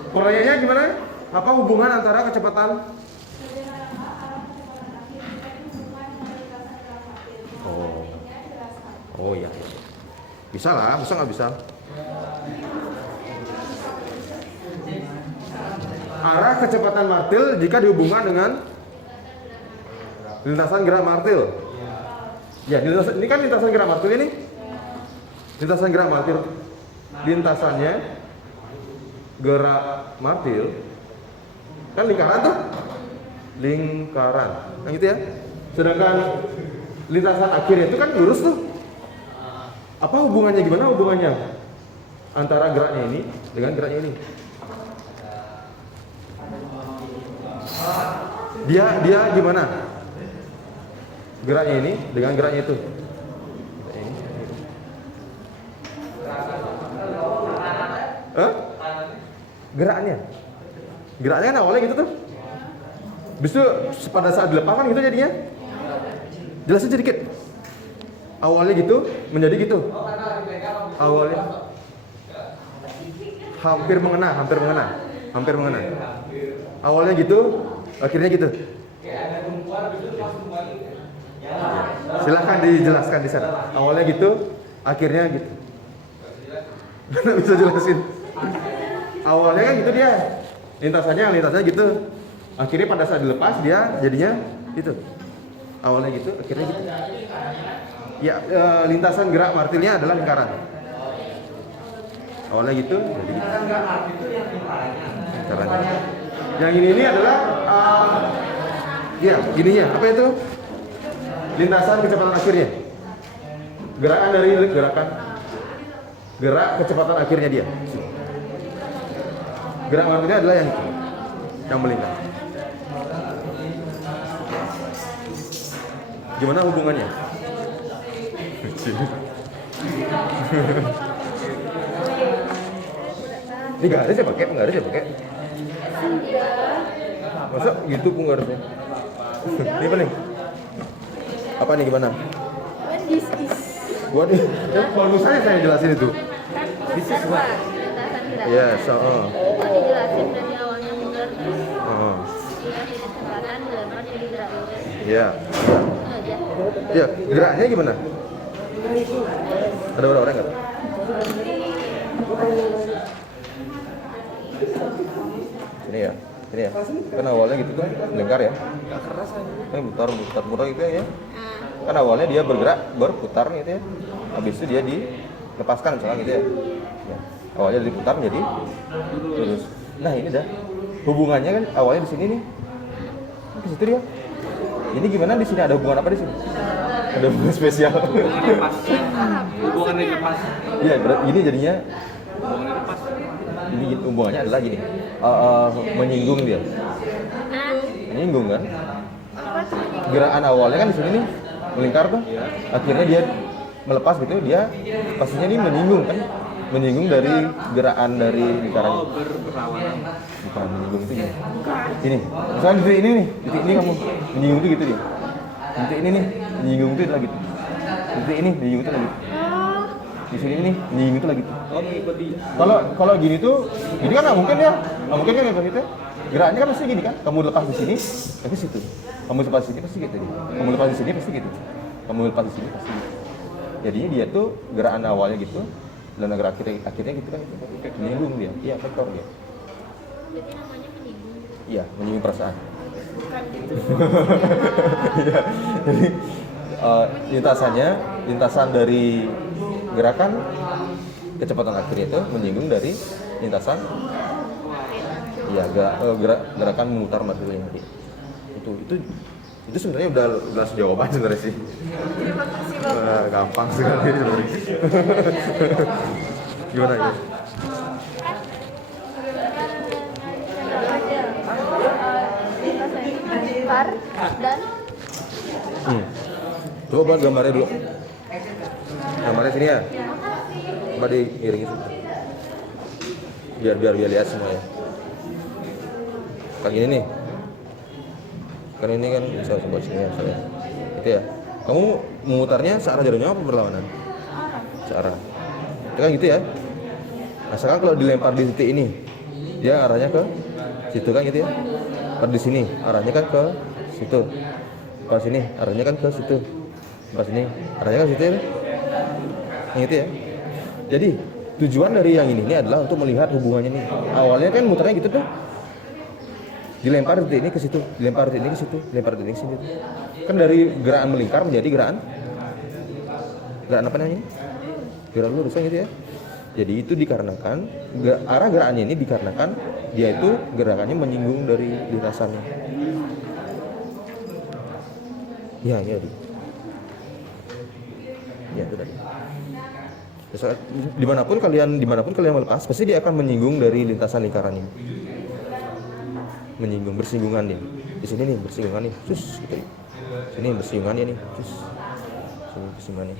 Pertanyaannya gimana? Apa hubungan antara kecepatan? Oh iya. Bisa lah, bisa nggak bisa? Arah kecepatan martil jika dihubungkan dengan lintasan gerak martil. Ya, ini kan lintasan gerak martil ini. Lintasan gerak martil. Lintasannya gerak martil kan lingkaran tuh. Lingkaran. Kan gitu ya. Sedangkan lintasan akhirnya itu kan lurus tuh. Apa hubungannya, gimana hubungannya antara geraknya ini dengan geraknya ini? Dia gimana? Geraknya ini dengan geraknya itu. Geraknya kan awalnya gitu tuh. Habis itu pada saat dilepas kan gitu jadinya. Jelasin sedikit. Awalnya gitu menjadi gitu. Awalnya hampir mengena. Awalnya gitu, akhirnya gitu. Silahkan dijelaskan di sana. Awalnya gitu, akhirnya gitu. Nggak bisa jelasin. Awalnya kan gitu dia, lintasannya gitu. Akhirnya pada saat dilepas dia jadinya gitu. Awalnya gitu, akhirnya gitu. Ya, lintasan gerak martilnya adalah lingkaran. Awalnya gitu, jadi gitu. Lingkarannya. Yang ini adalah, ya, ininya apa itu? Lintasan kecepatan akhirnya. Gerakan dari gerak kecepatan akhirnya dia. Gerak martilnya adalah yang itu, yang melingkar. Gimana hubungannya? Ini garis ya pakai, garis ya pakai. Masa gitu pun garisnya? Ini apa nih? Apa nih gimana? When this is Buat nih, kalau misalnya saya jelasin itu. this is what? Lintasan gerak. Ya, so. Kalau dijelasin dari awalnya mundur terus Oh. dia di kecepatan dilempar jadi gerak lurus. Ya. Itu aja. Ya, geraknya gimana? Ada orang nggak? Ini ya, ini ya. Kan awalnya gitu tuh, melingkar ya. Kan putar gitu ya. Kan awalnya dia bergerak, berputar gitu ya. Habis itu dia dilepaskan misalnya gitu ya. Ya. Awalnya diputar jadi lurus. Nah ini dah hubungannya kan awalnya di sini nih. Ke situ dia. Ini gimana di sini ada hubungan apa di sini? Ada hubungan spesial. Hubungan lepas. Iya, berarti ini jadinya Hubungan lepas. ini hubungannya adalah gini. Menyinggung dia. Menyinggung kan? Gerakan awalnya kan di sini nih melingkar tuh. Akhirnya dia melepas gitu, dia pastinya ini menyinggung kan? Menyinggung dari gerakan dari lingkaran. Oh, berlawanan. Bukan menyinggung itu gini. Ini, misalnya di titik ini nih, titik ini kamu menyinggung itu gitu dia. Titik ini nih, menyinggung itu lagi. Titik ini menyinggung itu lagi. Di sini nih, menyinggung itu lagi. Oh, mengikuti. Kalau gini tuh, gini kan nggak mungkin ya, nggak mungkin kan kayak gitu. Geraknya kan pasti gini kan, kamu lepas di sini, ke situ. Kamu lepas di sini pasti gitu. Kamu lepas di sini pasti gitu. Kamu lepas di sini pasti gitu. Jadinya dia tuh gerakan awalnya gitu, dan gerak akhirnya gitu kan, menyinggung dia. Iya, vektor dia. Jadi namanya menyinggung. Iya, menyinggung perasaan. Bukan gitu. Iya. Jadi lintasan dari gerakan kecepatan akhirnya itu menyinggung dari lintasan gerakan memutar martilnya tadi. Itu sebenarnya udah jawaban sebenarnya sih. Terima kasih Bapak. Gampang sekali sebenarnya. Gimana ya? Melingkar dan Coba gambarnya dulu. Gambarnya sini ya. Coba diiringi sih. Biar lihat semua ya. Kayak gini nih. Kan ini kan bisa coba sini ya saya. Gitu ya. Kamu memutarnya searah jaraknya apa berlawanan? Searah. Itu kan gitu ya. Nah sekarang kalau dilempar di titik ini, dia arahnya ke situ kan gitu ya. Kalau di sini arahnya kan ke situ. Kalau sini arahnya kan ke situ. Kalau sini arahnya kan ke situ ya. Yang itu ya. Jadi tujuan dari yang ini adalah untuk melihat hubungannya nih. Awalnya kan muternya gitu tuh. Dilempar titik ini ke situ, dilempar titik ini ke situ, dilempar titik ini ke situ. Kan dari gerakan melingkar menjadi gerakan apa namanya? Gerakan lurus kan gitu ya. Jadi itu dikarenakan arah gerakannya ini dikarenakan dia itu gerakannya menyinggung dari lintasannya. Ya, ya. Ya, itu tadi. Dimanapun kalian melepas, pasti dia akan menyinggung dari lintasan lingkaran ini. Menyinggung, bersinggungan dia. Di sini nih bersinggungan nih, cus gitu. Sini bersinggungan dia nih, cus. Sini bersinggungannya.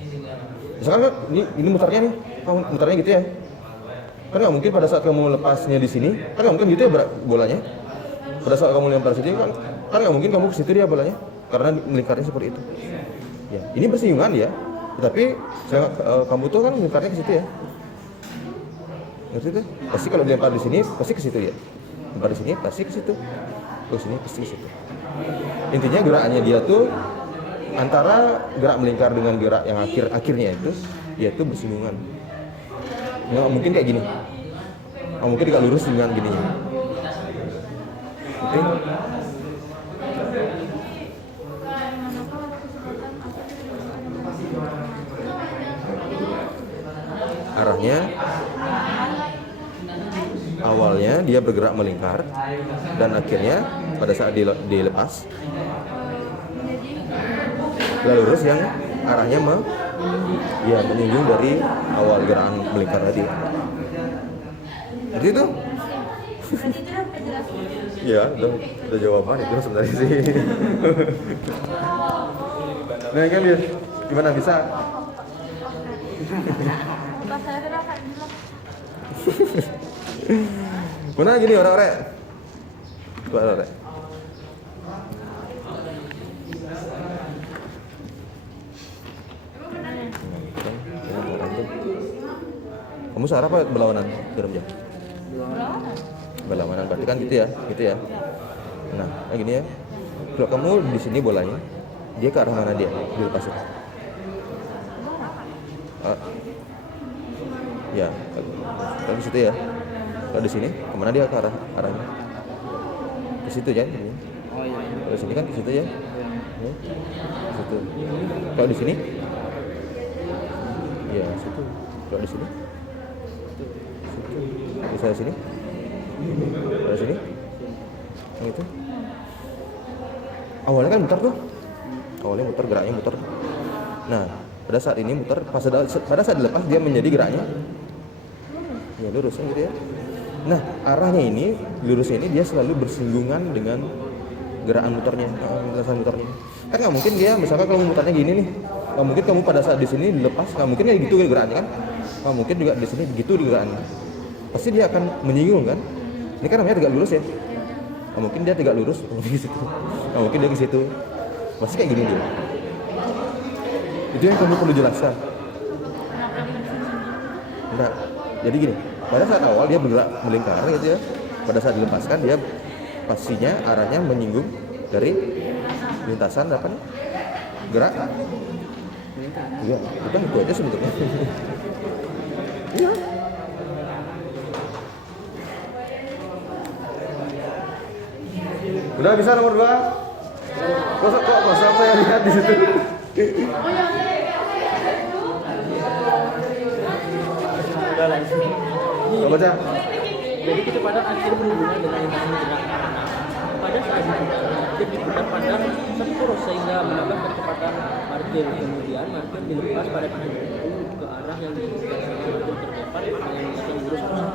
Misalkan ini mutarnya nih, mutarnya gitu ya. Kan nggak mungkin pada saat kamu lepasnya di sini, kan nggak mungkin gitu ya bolanya. Pada saat kamu lempar sini kan nggak mungkin kamu ke situ dia bolanya, karena melingkarnya seperti itu. Ya, ini bersinggungan ya. Tetapi kamu tuh kan melingkarnya ke situ ya. Ngerti tuh? Pasti kalau dilempar di sini pasti ke situ ya. Lempar di sini pasti ke situ. Terus sini pasti ke situ. Intinya gerakannya dia tuh antara gerak melingkar dengan gerak yang akhirnya itu yaitu bersinggungan. Nggak mungkin kayak gini. Nggak mungkin tegak lurus dengan gininya. Oke? Arahnya awalnya dia bergerak melingkar dan akhirnya pada saat dilepas lurus yang arahnya menyinggung dari awal gerakan melingkar tadi. Jadi itu ya udah jawaban itu sebenarnya sih. Nah kan dia gimana bisa? Pas saya akan bilang Mana gini orang-orang? Coba orang. Kamu searah apa berlawanan dalam jam? Berlawanan berarti kan gitu ya. Nah, gini ya. Kalau kamu di sini bolanya, dia ke arah mana dia? Dilepasin. Ya, kalau di situ ya. Kalau di sini, kemana dia ke arahnya? Ke situ ya. Oh iya. Kalau di sini kan ke situ ya. Ya. Situ. Kalau di sini? Ya, situ. Kalau di sini? Situ. Bisa di sini? Kalau di sini? Yang itu? Awalnya kan muter tuh. Awalnya muter, geraknya muter. Nah, pada saat ini muter, pada saat dilepas dia menjadi geraknya ya lurusnya gitu ya. Nah, arahnya ini, lurusnya ini dia selalu bersinggungan dengan gerakan muternya, lintasan muternya. Kan nggak mungkin dia, misalkan kalau muternya gini nih, nggak mungkin kamu pada saat di sini dilepas, nggak mungkin kayak gitu gerakannya kan? Nggak mungkin juga di sini begitu gerakannya. Pasti dia akan menyinggung kan? Ini kan namanya tegak lurus ya. Nggak mungkin dia tegak lurus, nggak mungkin dia ke situ. Pasti kayak gini dia. Itu yang kamu perlu jelaskan. Nah, jadi gini, pada saat awal dia bergerak melingkar gitu ya. Pada saat dilepaskan dia pastinya arahnya menyinggung dari lintasan apa nih? Gerak. Iya, bukan itu aja sebetulnya. Iya. Udah bisa nomor 2? Kok saya lihat di situ? Coba baca. Jadi kecepatan akhir berhubungan dengan lintasan gerak anak. Pada saat diputar, martir diputar pada satu poros sehingga menambah kecepatan martir. Kemudian martir dilepas pada tangan itu ke arah yang diinginkan sehingga martir terdapat dengan lintasan lurus terus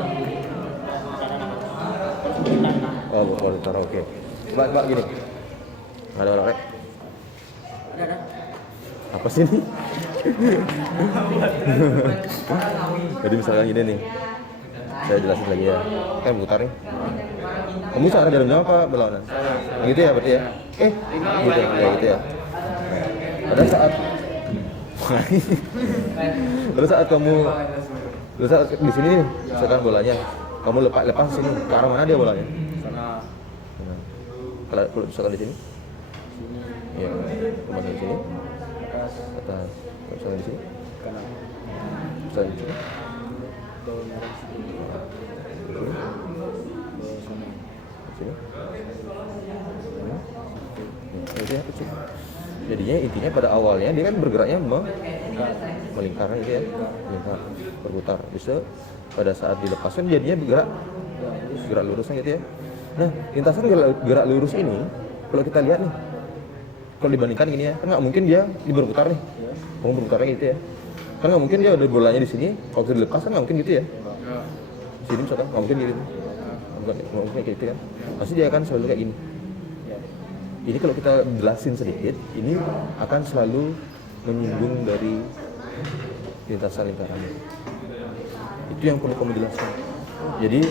Oh, boleh taruh oke. Coba gini. Ada orang rek. Ada. Apa sih ini? Jadi misalkan gini nih. Saya jelasin lagi ya. Kan putar nih. Kamu searah dalamnya apa berlawanan? Gitu ya berarti ya? Gitu ya, gitu ya. Pada saat kamu di sini nih, misalkan bolanya, kamu lepas sini, ke arah mana dia bolanya? Sana. Nah, kalau misalkan di sini, ya, kemana di sini? atas Atas. Kalau misalkan di sini, kanan. misalkan di sini. Bawah merah situ. Sini. Bawah sana. Sini. Ya, kecil. Jadinya intinya pada awalnya dia kan bergeraknya melingkar gitu ya, melingkar, berputar. Bisa pada saat dilepaskan jadinya gerak lurusnya gitu ya. Nah, lintasan gerak lurus ini kalau kita lihat nih, kalau dibandingkan gini ya, kan nggak mungkin dia berputar nih, kamu berputarnya gitu ya. Kan nggak mungkin dia udah bolanya di sini, kalau dilepas kan nggak mungkin gitu ya. Di sini misalkan nggak mungkin gitu, nggak mungkin kayak gitu kan. Pasti dia akan selalu kayak gini. Ini kalau kita jelasin sedikit, ini akan selalu menyinggung dari lintasan lingkaran. Itu yang perlu kamu jelaskan. Jadi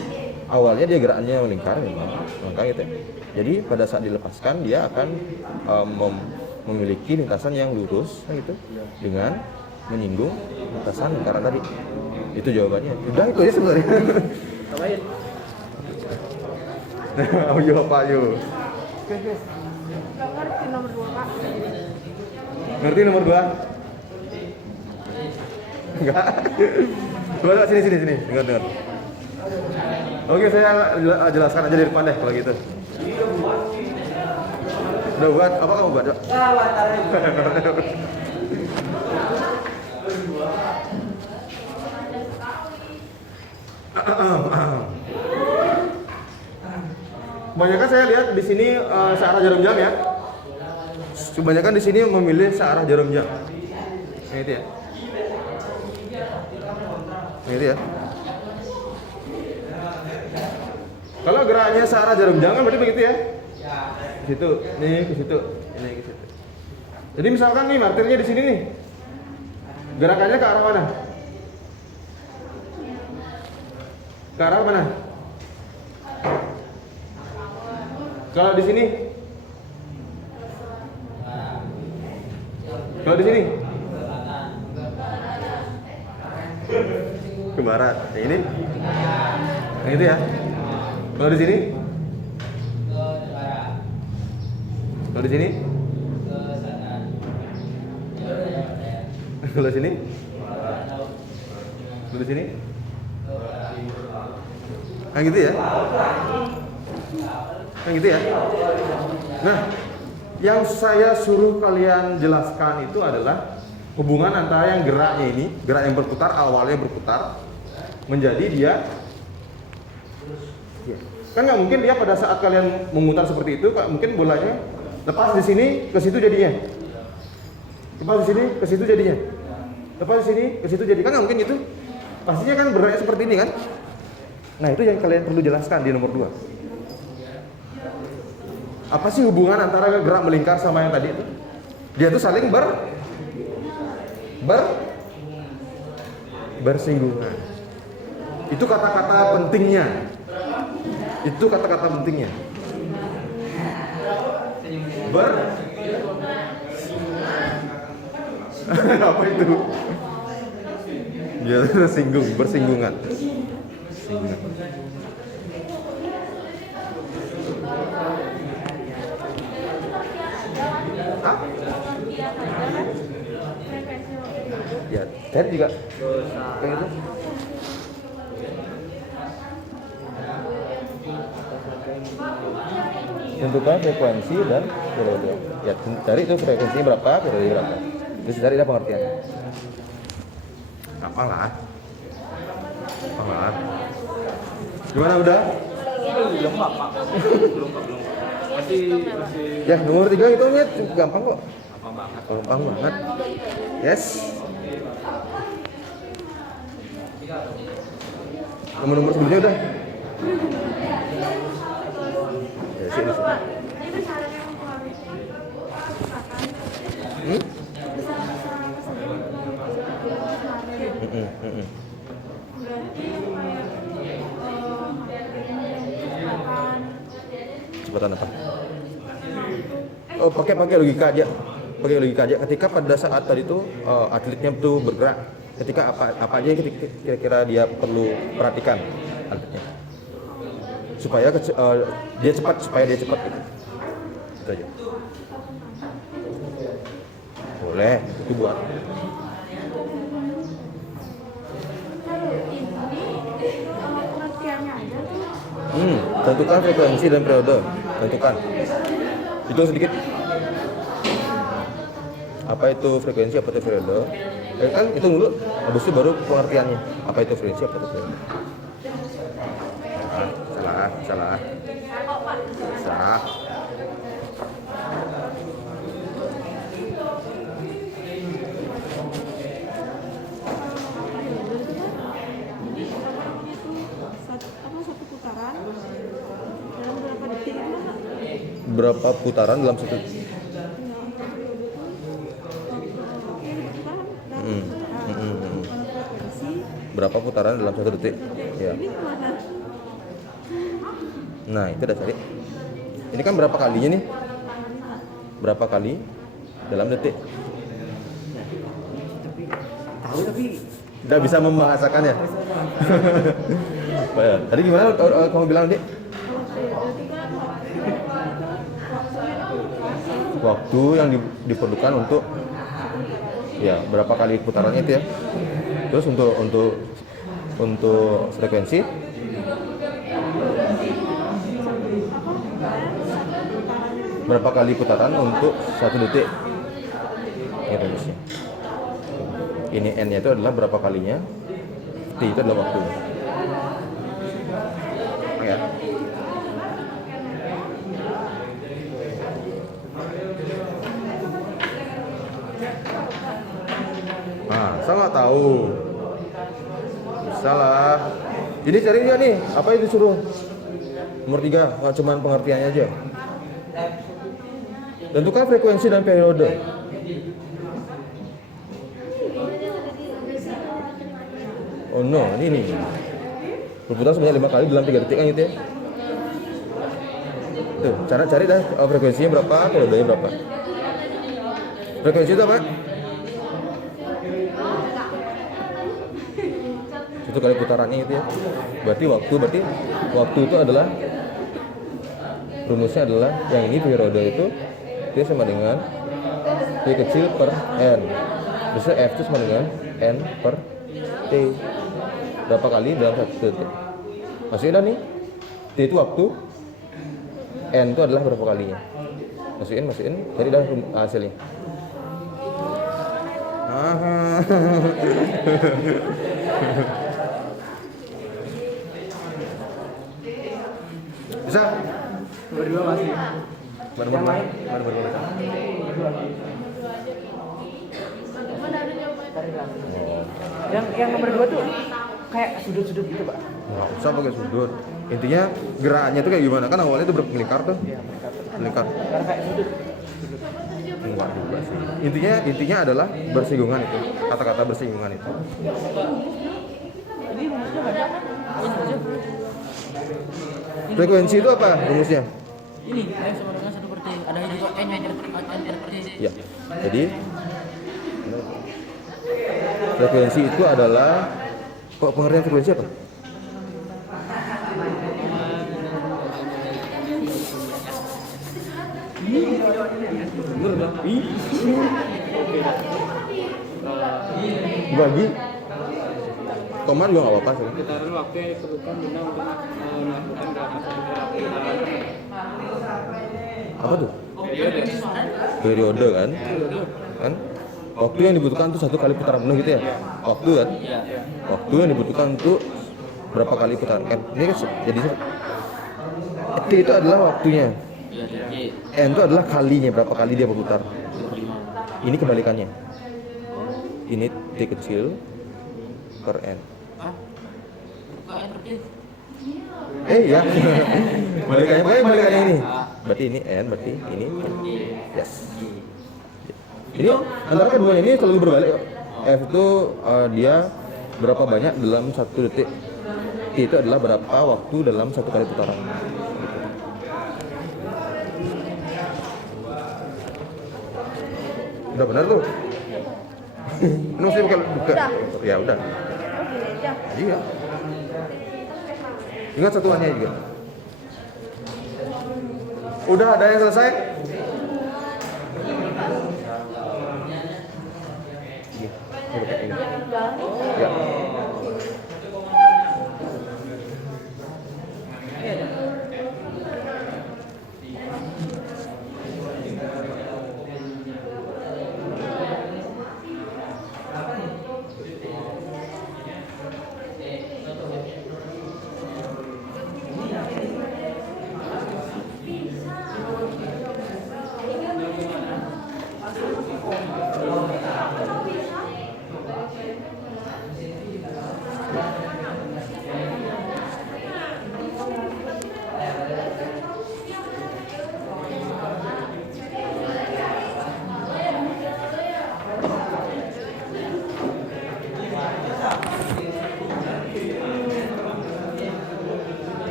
awalnya dia gerakannya melingkar memang, gitu ya. Jadi pada saat dilepaskan dia akan memiliki lintasan yang lurus, gitu, dengan menyinggung lintasan lingkaran tadi. Itu jawabannya. Udah itu aja sebenarnya. Tambahin. Ayo Pak Ayo. nggak ngerti nomor 2 Pak. Ngerti nomor 2? Enggak. Coba sini. Dengar. Oke, saya jelaskan aja di depan deh kalau gitu. Udah buat apa kamu buat? Kebanyakan saya lihat di sini searah jarum jam ya. Kebanyakan di sini memilih searah jarum jam. Nah, itu ya. Nah, itu ya. Kalau geraknya searah jarum jam kan berarti begitu ya. Ke situ, nih ke situ, ini ke situ. Jadi misalkan nih martirnya di sini nih. Gerakannya ke arah mana? Ke arah mana? Kalau di sini? Kalau di sini? Ke barat. Yang ini? Yang itu ya. Kalau di sini? Kalau di sini? Kalau sini? Kalau di sini? Nah gitu ya? Nah gitu ya? Nah, yang saya suruh kalian jelaskan itu adalah hubungan antara yang geraknya ini, gerak yang berputar, awalnya berputar, menjadi dia ya. Kan nggak mungkin dia pada saat kalian memutar seperti itu, mungkin bolanya lepas di sini ke situ jadinya, lepas di sini ke situ jadinya, lepas di sini ke situ jadi, kan nggak mungkin gitu. Pastinya kan bergeraknya seperti ini kan. Nah itu yang kalian perlu jelaskan di nomor 2. Apa sih hubungan antara gerak melingkar sama yang tadi itu? Dia tuh saling bersinggungan. Itu kata-kata pentingnya. Itu kata-kata pentingnya. Apa itu? Dia bersinggungan. Singgungan. Hah? Ya, saya juga kayak gitu. Tentukan frekuensi dan periode. Ya, cari itu frekuensinya berapa, periode berapa. Terus cari dah pengertiannya. Apalah. Gimana udah? Belum Pak. Masih Ya, nomor 3 itu gampang kok. apa banget. Gampang banget. Yes. Nomor sebelumnya udah. Ya, sini. Itu cara yang harusnya Hmm? berarti kayak Kecepatan apa? Oh, pakai logika aja. Pakai logika aja. Ketika pada saat tadi itu atletnya tuh bergerak, ketika apa aja yang kira-kira dia perlu perhatikan atletnya. Supaya dia cepat gitu. Itu aja. Boleh, itu buat. pengertiannya aja tuh Tentukan frekuensi dan periode. Tentukan. Hitung sedikit. Apa itu frekuensi, apa itu periode? Kan hitung dulu. Habis itu baru pengertiannya. Apa itu frekuensi, apa itu periode? Salah. Salah. satu putaran dalam berapa detik itu Berapa putaran dalam satu? Berapa putaran dalam satu detik? Ya. ini kemana? Nah, itu udah cari. Ini kan berapa kalinya nih? Berapa kali dalam detik? Tahu tapi Nggak bisa membahasakannya. Tadi gimana kamu bilang, Dik? Waktu yang diperlukan untuk ya berapa kali putarannya itu ya. Terus untuk frekuensi berapa kali putaran untuk 1 detik? Ini rumusnya. Ini n-nya itu adalah berapa kalinya, t itu adalah waktunya. Ya. Nah, sama tahu. Bisa lah. Ini cari dia nih, apa itu suruh? Nomor 3, nggak cuman pengertiannya aja. Tentukan frekuensi dan periode. Oh no, ini berputar sebanyak 5 kali dalam 3 detik kan gitu ya. Tuh, cara cari dah frekuensinya berapa, periodenya berapa. Frekuensi itu apa? 1 kali putarannya itu ya. Berarti waktu itu adalah rumusnya adalah yang ini periode itu dia sama dengan T kecil per N. Bisa F itu sama dengan N per T. Berapa kali dalam 1 detik. Masih ada nih. T itu waktu, N itu adalah berapa kalinya. Masukin. Jadi dah hasilnya. Bisa? Nomor 2 masih. Nomor mana? Yang nomor 2 tuh kayak sudut-sudut gitu, Pak. Nggak usah pakai sudut. Intinya gerakannya tuh kayak gimana? Kan awalnya itu melingkar tuh. Iya, Melingkar. karena kayak sudut. Enggak juga sih. Intinya adalah bersinggungan itu. Kata-kata bersinggungan itu. Ini rumusnya banyak kan? Frekuensi itu apa rumusnya? Ini F sama dengan 1 per T. Ada juga N per T. Ya. Jadi frekuensi itu adalah pengertian frekuensi apa? Dibagi koma juga nggak apa-apa sih. Putaran waktu yang diperlukan guna untuk melakukan gerakan putaran. Apa tuh? Periode kan? Waktu yang dibutuhkan untuk 1 kali putaran penuh gitu ya? Waktu kan? Waktu yang dibutuhkan untuk berapa kali putaran N? Ini kan jadi T itu adalah waktunya. N itu adalah kalinya, berapa kali dia berputar. Ini kebalikannya. Ini T kecil per N. Ya. Balikannya ini. Berarti ini N, berarti ini yes. Jadi antara keduanya ini selalu berbalik. F itu dia berapa banyak dalam 1 detik. T itu adalah berapa waktu dalam 1 kali putaran. Udah benar tuh. Ini mesti bukan ya udah. Iya. Ingat satuannya juga. Udah ada yang selesai? Ya.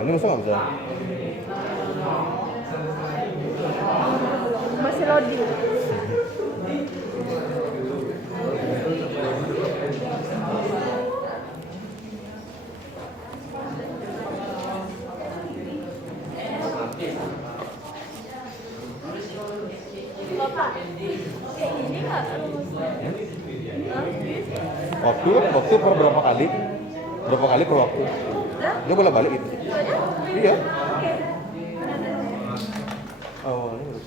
Ini masa nggak bisa? Masih loading. itu per berapa kali? Berapa kali per waktu? Dia bolak balik gitu. Iya. Oh, ini bagus.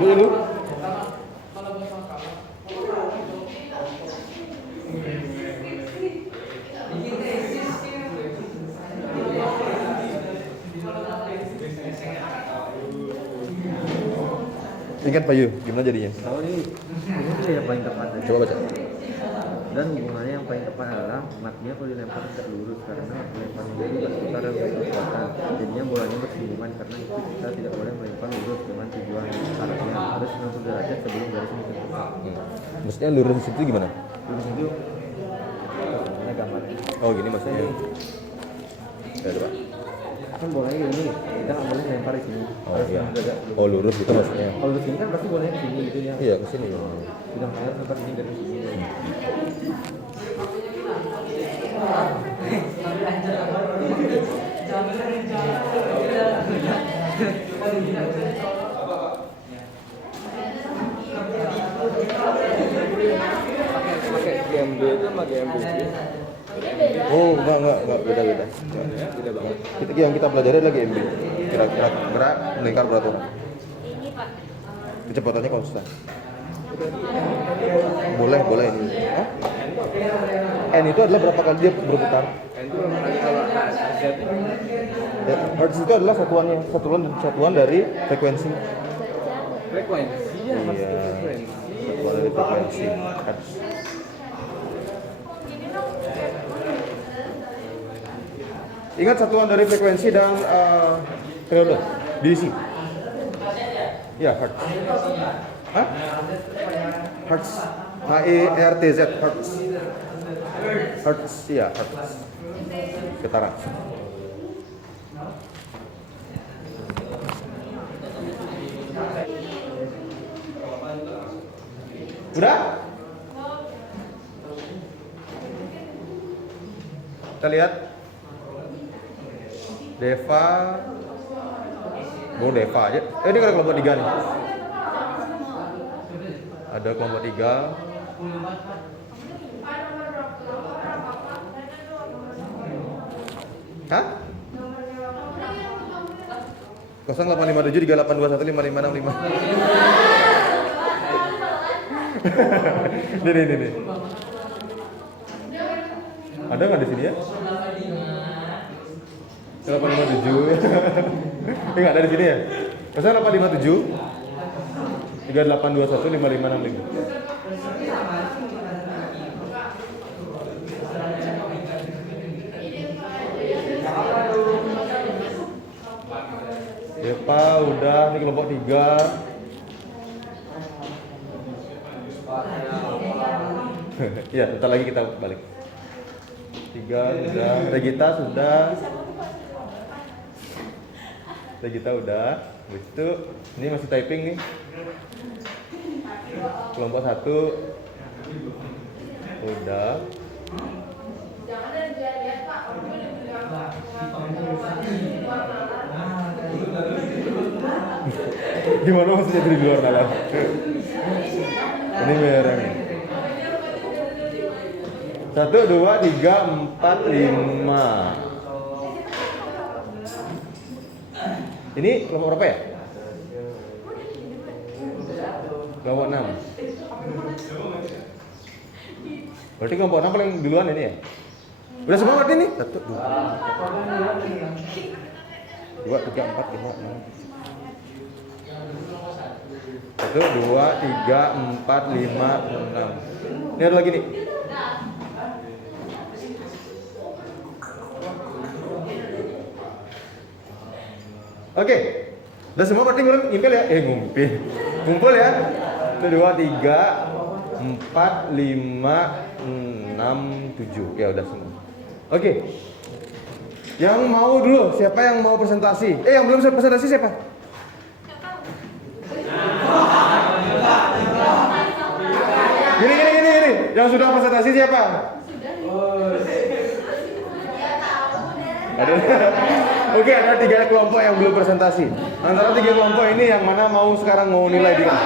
Dulu. Ingat Pak Yu, gimana jadinya? Tahu nih, ini tuh yang paling tepat. Coba baca. Dan hubungannya yang paling tepat adalah matnya kalau dilempar tidak lurus karena lemparnya itu tidak seputar dan berkekuatan. Jadinya bolanya bersinggungan karena itu kita tidak boleh melempar lurus dengan tujuan arahnya harus 90 derajat sebelum garis ini tertutup. Maksudnya lurus itu gimana? Lurus itu ini gambarnya. Oh gini maksudnya. Ya coba. Kan bolanya gini, kita nggak boleh melempar di sini. Oh Harus iya. agak Oh lurus gitu maksudnya. kalau lurus ini kan pasti bolanya ke sini gitu ya. Iya ke sini. Udah kayak lempar sini dari sini. Pakai GMB itu sama GMB Oh enggak beda. beda banget. Yang kita pelajari lagi MB. Kira-kira gerak melingkar beratur. Ini Pak. Kecepatannya konstan. Boleh ini. Hah? N itu adalah berapa kali dia berputar? N itu kalau Z Ya, hertz itu adalah satuan dari frekuensi. frekuensi ya, pasti Iya. frekuensi. Satuan dari frekuensi. Hertz. Ingat satuan dari frekuensi dan periode diisi. Ya, hertz. Hah? Hertz. H-E-R-T-Z, hertz. Hertz, ya, hertz. Getaran. Udah? Kita lihat Deva. Oh, Deva aja. Ini kan kelompok 3 nih. Ada kelompok 3. Hah? 0857 3821 5565. Nih. Ada nggak di sini ya? 857. Enggak ada di sini ya? 0857 3821 5565. Depa udah, ini kelompok 3. Ya, bentar lagi kita balik. 3 sudah, Regita sudah. Regita udah. Habis itu ini masih typing nih. Kelompok 1 udah. Gimana maksudnya dari luar dalam? Ini merah nih. 1, 2, 3, 4, 5. Ini kelompok berapa ya? Kelompok 6. Berarti kelompok 6 paling duluan ini ya? Udah semua berarti nih? 1, 2, 3, 4, 5, 6. 1, 2, 3, 4, 5, 6. Ini ada lagi nih. Oke. Udah semua berarti ngumpul ya? Ngumpul ya. 1, 2, 3, 4, 5, 6, 7. Ya udah semua. Oke. Yang mau dulu, siapa yang mau presentasi? Yang belum presentasi siapa? Gini. Yang sudah presentasi siapa? Ada. Oke, ada 3 kelompok yang belum presentasi. Antara 3 kelompok ini yang mana mau sekarang mau nilai dia?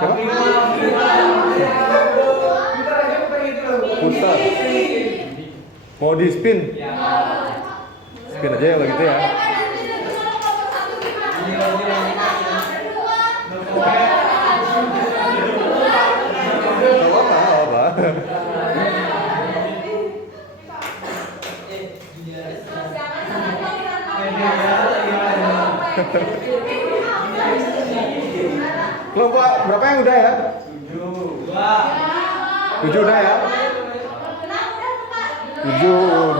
Siapa? Putar. Mau di spin? Spin aja ya begitu ya. Gak apa-apa. Kelompok berapa yang udah ya? 7 udah ya? 7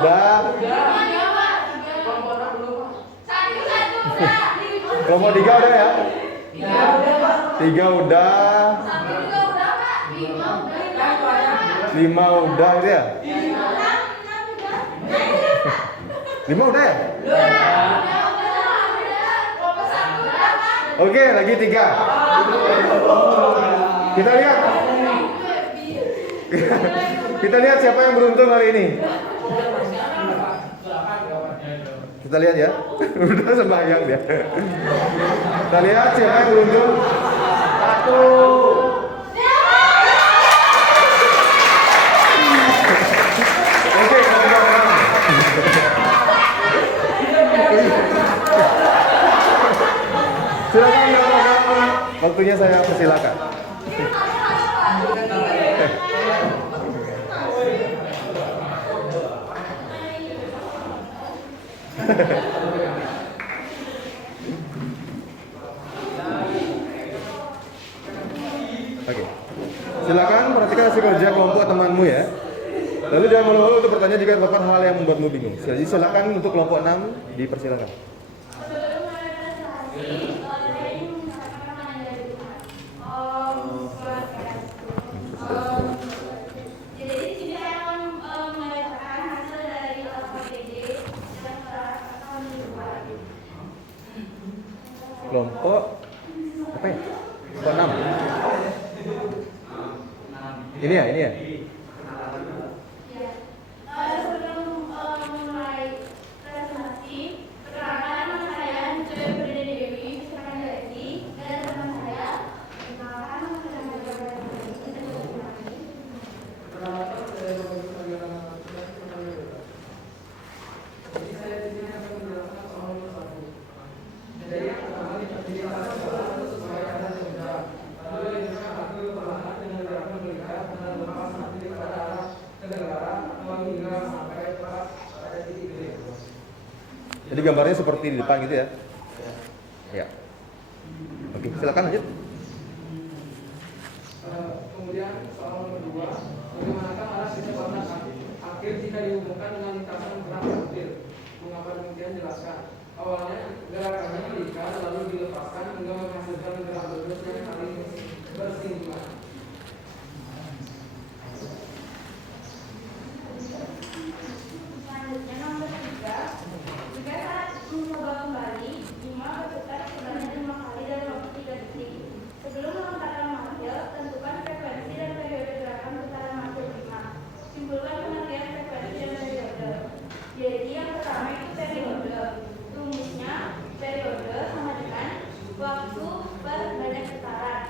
udah. Kelompok 3 udah ya? 3 udah. 5 udah itu ya? 5 udah ya? Oke, lagi 3. Kita lihat. Kita lihat siapa yang beruntung hari ini. Kita lihat ya. Udah sembahyang dia. Kita lihat siapa yang beruntung. 1. Oke, silakan kawan-kawan. Waktunya saya persilakan. Oke. Silakan perhatikan hasil kerja kelompok temanmu ya. Lalu jangan malu-malu untuk bertanya jika terdapat hal yang membuatmu bingung. Jadi silakan untuk kelompok 6 dipersilakan. Kelompok apa ya? Kelompok 6. Ini ya. Jadi gambarnya seperti di depan gitu ya. Ya. Oke, silakan lanjut. Kemudian soal nomor 2, bagaimanakah arah kecepatan akhir jika dihubungkan dengan lintasan gerak hampir? Mengapa demikian? Jelaskan. Awalnya gerakannya diikat lalu dilepaskan hingga menghasilkan gerak lurus yang saling bersinggungan. Selanjutnya nomor 3, jika saat mencoba kembali, Bima berputar sebanyak 5 kali dalam waktu 3 detik. Sebelum melontarkan martil, tentukan frekuensi dan periode gerakan putaran martil Bima. Simpulkan pengertian frekuensi dan periode. Jadi yang pertama itu periode. Rumusnya periode sama dengan waktu per banyak putaran.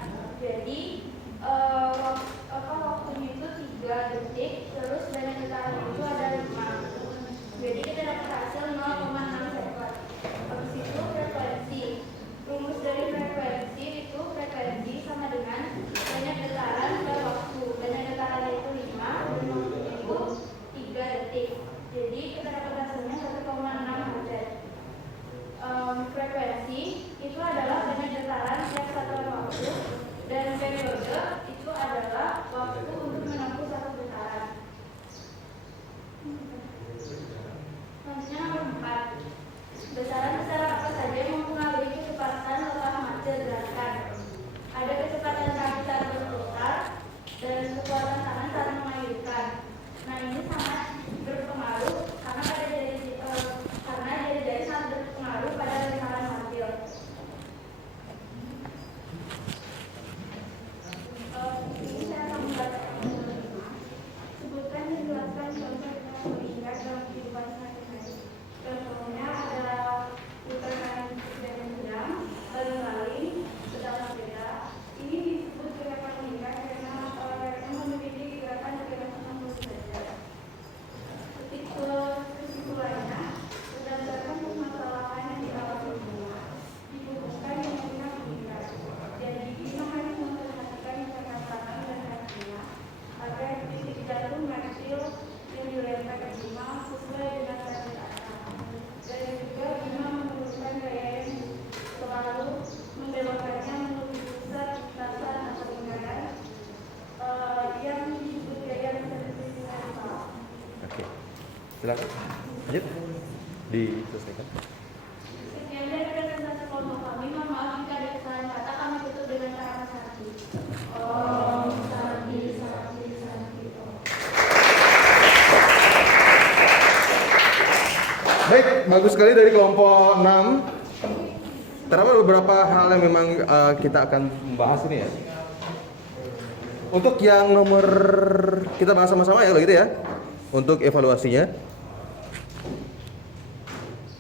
Silakan. Lanjut. Diselesaikan. Sekian dari presentasi kelompok kami. Mohon maaf jika ada kesalahan kata. Kami tutup dengan kata Sakti. Om Sakti, Sakti, Sakti. Baik, bagus sekali dari kelompok 6. Terdapat beberapa hal yang memang kita akan membahas ini ya. Untuk yang nomor kita bahas sama-sama ya kalau gitu ya. Untuk evaluasinya.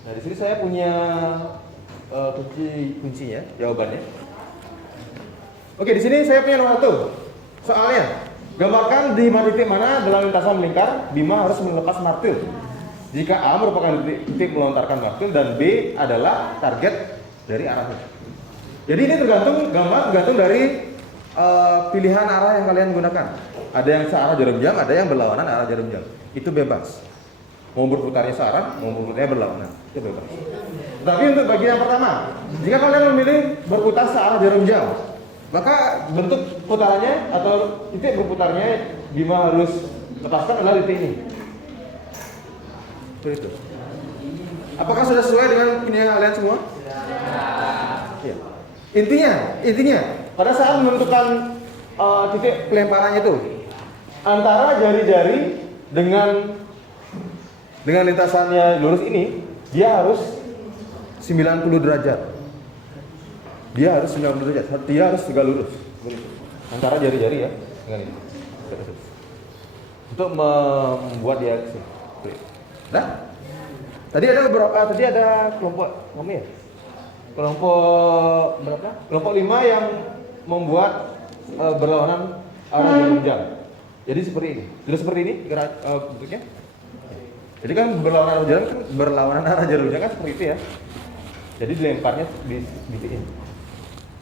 Nah, di sini saya punya kuncinya, jawabannya. Oke, di sini saya punya nomor 1. Soalnya, gambarkan di titik mana dalam lintasan melingkar Bima harus melepas martil. Jika A merupakan titik melontarkan martil dan B adalah target dari arahnya. Jadi ini tergantung dari pilihan arah yang kalian gunakan. Ada yang searah jarum jam, ada yang berlawanan arah jarum jam. Itu bebas. Mau berputarnya searah, mau berputarnya berlawanan. Itu bebas. Tapi untuk bagian yang pertama, jika kalian memilih berputar searah jarum jam, maka bentuk putarannya atau titik berputarnya Bima harus lepaskan adalah titik ini. Seperti itu. Apakah sudah sesuai dengan ini kalian semua? Ya. Intinya pada saat menentukan titik pelemparannya itu antara jari-jari dengan lintasannya lurus ini, dia harus 90 derajat. Dia harus 90 derajat. Dia harus tegak lurus. Antara jari-jari ya dengan ini. Untuk membuat dia nah, tadi ada kelompok kami ya? Kelompok berapa? Kelompok 5 yang membuat berlawanan arah jarum jam. Jadi seperti ini. Sudah seperti ini bentuknya. Jadi kan berlawanan arah jarum jam kan seperti itu ya. Jadi dilemparnya di titik ini.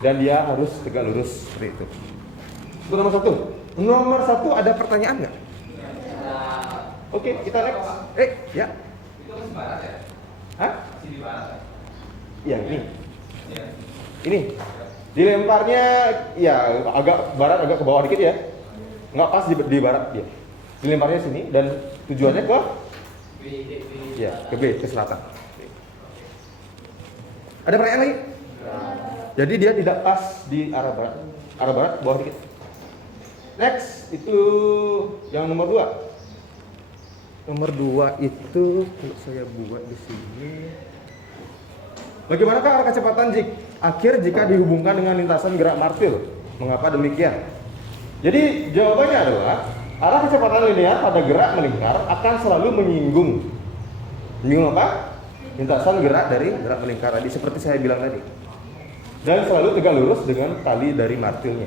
Dan dia harus tegak lurus seperti itu. Itu nomor 1. Nomor 1 ada pertanyaan nggak? Oke, kita next. Ya. Itu masih barat ya? Hah? Masih di barat ya? Yang ini. Iya. Ini. Dilemparnya ya agak barat, agak ke bawah dikit ya. Nggak pas di barat dia. Dilemparnya sini dan tujuannya ke ya, ke B, ke selatan. Ada pertanyaan lagi? Jadi dia tidak pas di arah barat. Arah barat bawah dikit. Next, itu yang nomor 2. Nomor 2 itu kalau saya buat di sini. Bagaimanakah arah kecepatan akhir jika dihubungkan dengan lintasan gerak martil? Mengapa demikian? Jadi jawabannya adalah arah kecepatan linear pada gerak melingkar akan selalu menyinggung apa? Lintasan gerak dari gerak melingkar tadi seperti saya bilang tadi. Dan selalu tegak lurus dengan tali dari martilnya.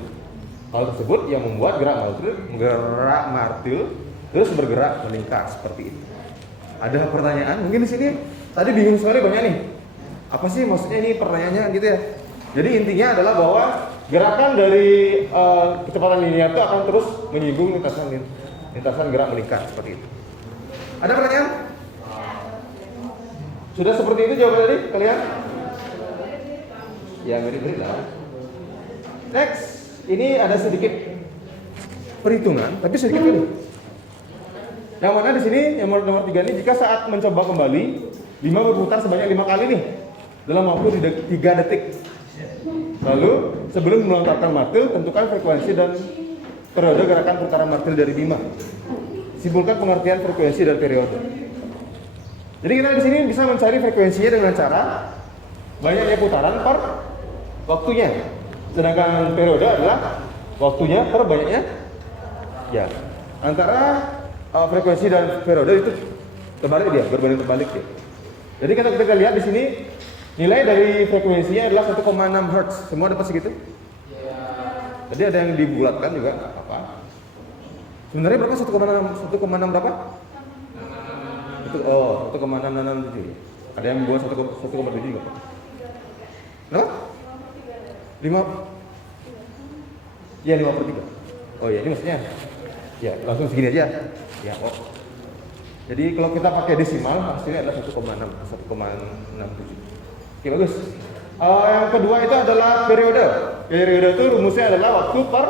Hal tersebut yang membuat gerak martil terus bergerak melingkar seperti itu. Ada pertanyaan? Mungkin di sini tadi bingung sekali banyak nih. Apa sih maksudnya ini pertanyaannya gitu ya? Jadi intinya adalah bahwa gerakan dari kecepatan linear itu akan terus menyinggung lintasan gerak melingkar seperti itu. Ada pertanyaan? Sudah seperti itu jawaban tadi kalian? Ya mirip-mirip lah. Next, ini ada sedikit perhitungan, tapi sedikit dulu. Yang mana di sini yang nomor 3 ini, jika saat mencoba kembali Bima berputar sebanyak 5 kali nih dalam waktu 3 detik. Lalu sebelum melontarkan martil, tentukan frekuensi dan periode gerakan putaran martil dari Bima. Simpulkan pengertian frekuensi dan periode. Jadi kita di sini bisa mencari frekuensinya dengan cara banyaknya putaran per waktunya. Sedangkan periode adalah waktunya per banyaknya. Ya, antara frekuensi dan periode itu berbanding terbalik dia. Jadi kita lihat di sini nilai dari frekuensinya adalah 1,6 Hz. Semua dapat segitu? Jadi ada yang dibulatkan juga apa? Sebenarnya berapa 1,6 berapa? 1,667. Ada yang buat 1,7 juga. Berapa? 5. Ya 5/3. Oh ya, ini maksudnya ya langsung segini aja. Ya, oh. Jadi kalau kita pakai desimal hasilnya adalah 1,67. Oke, bagus. Yang kedua itu adalah periode. Periode itu rumusnya adalah waktu per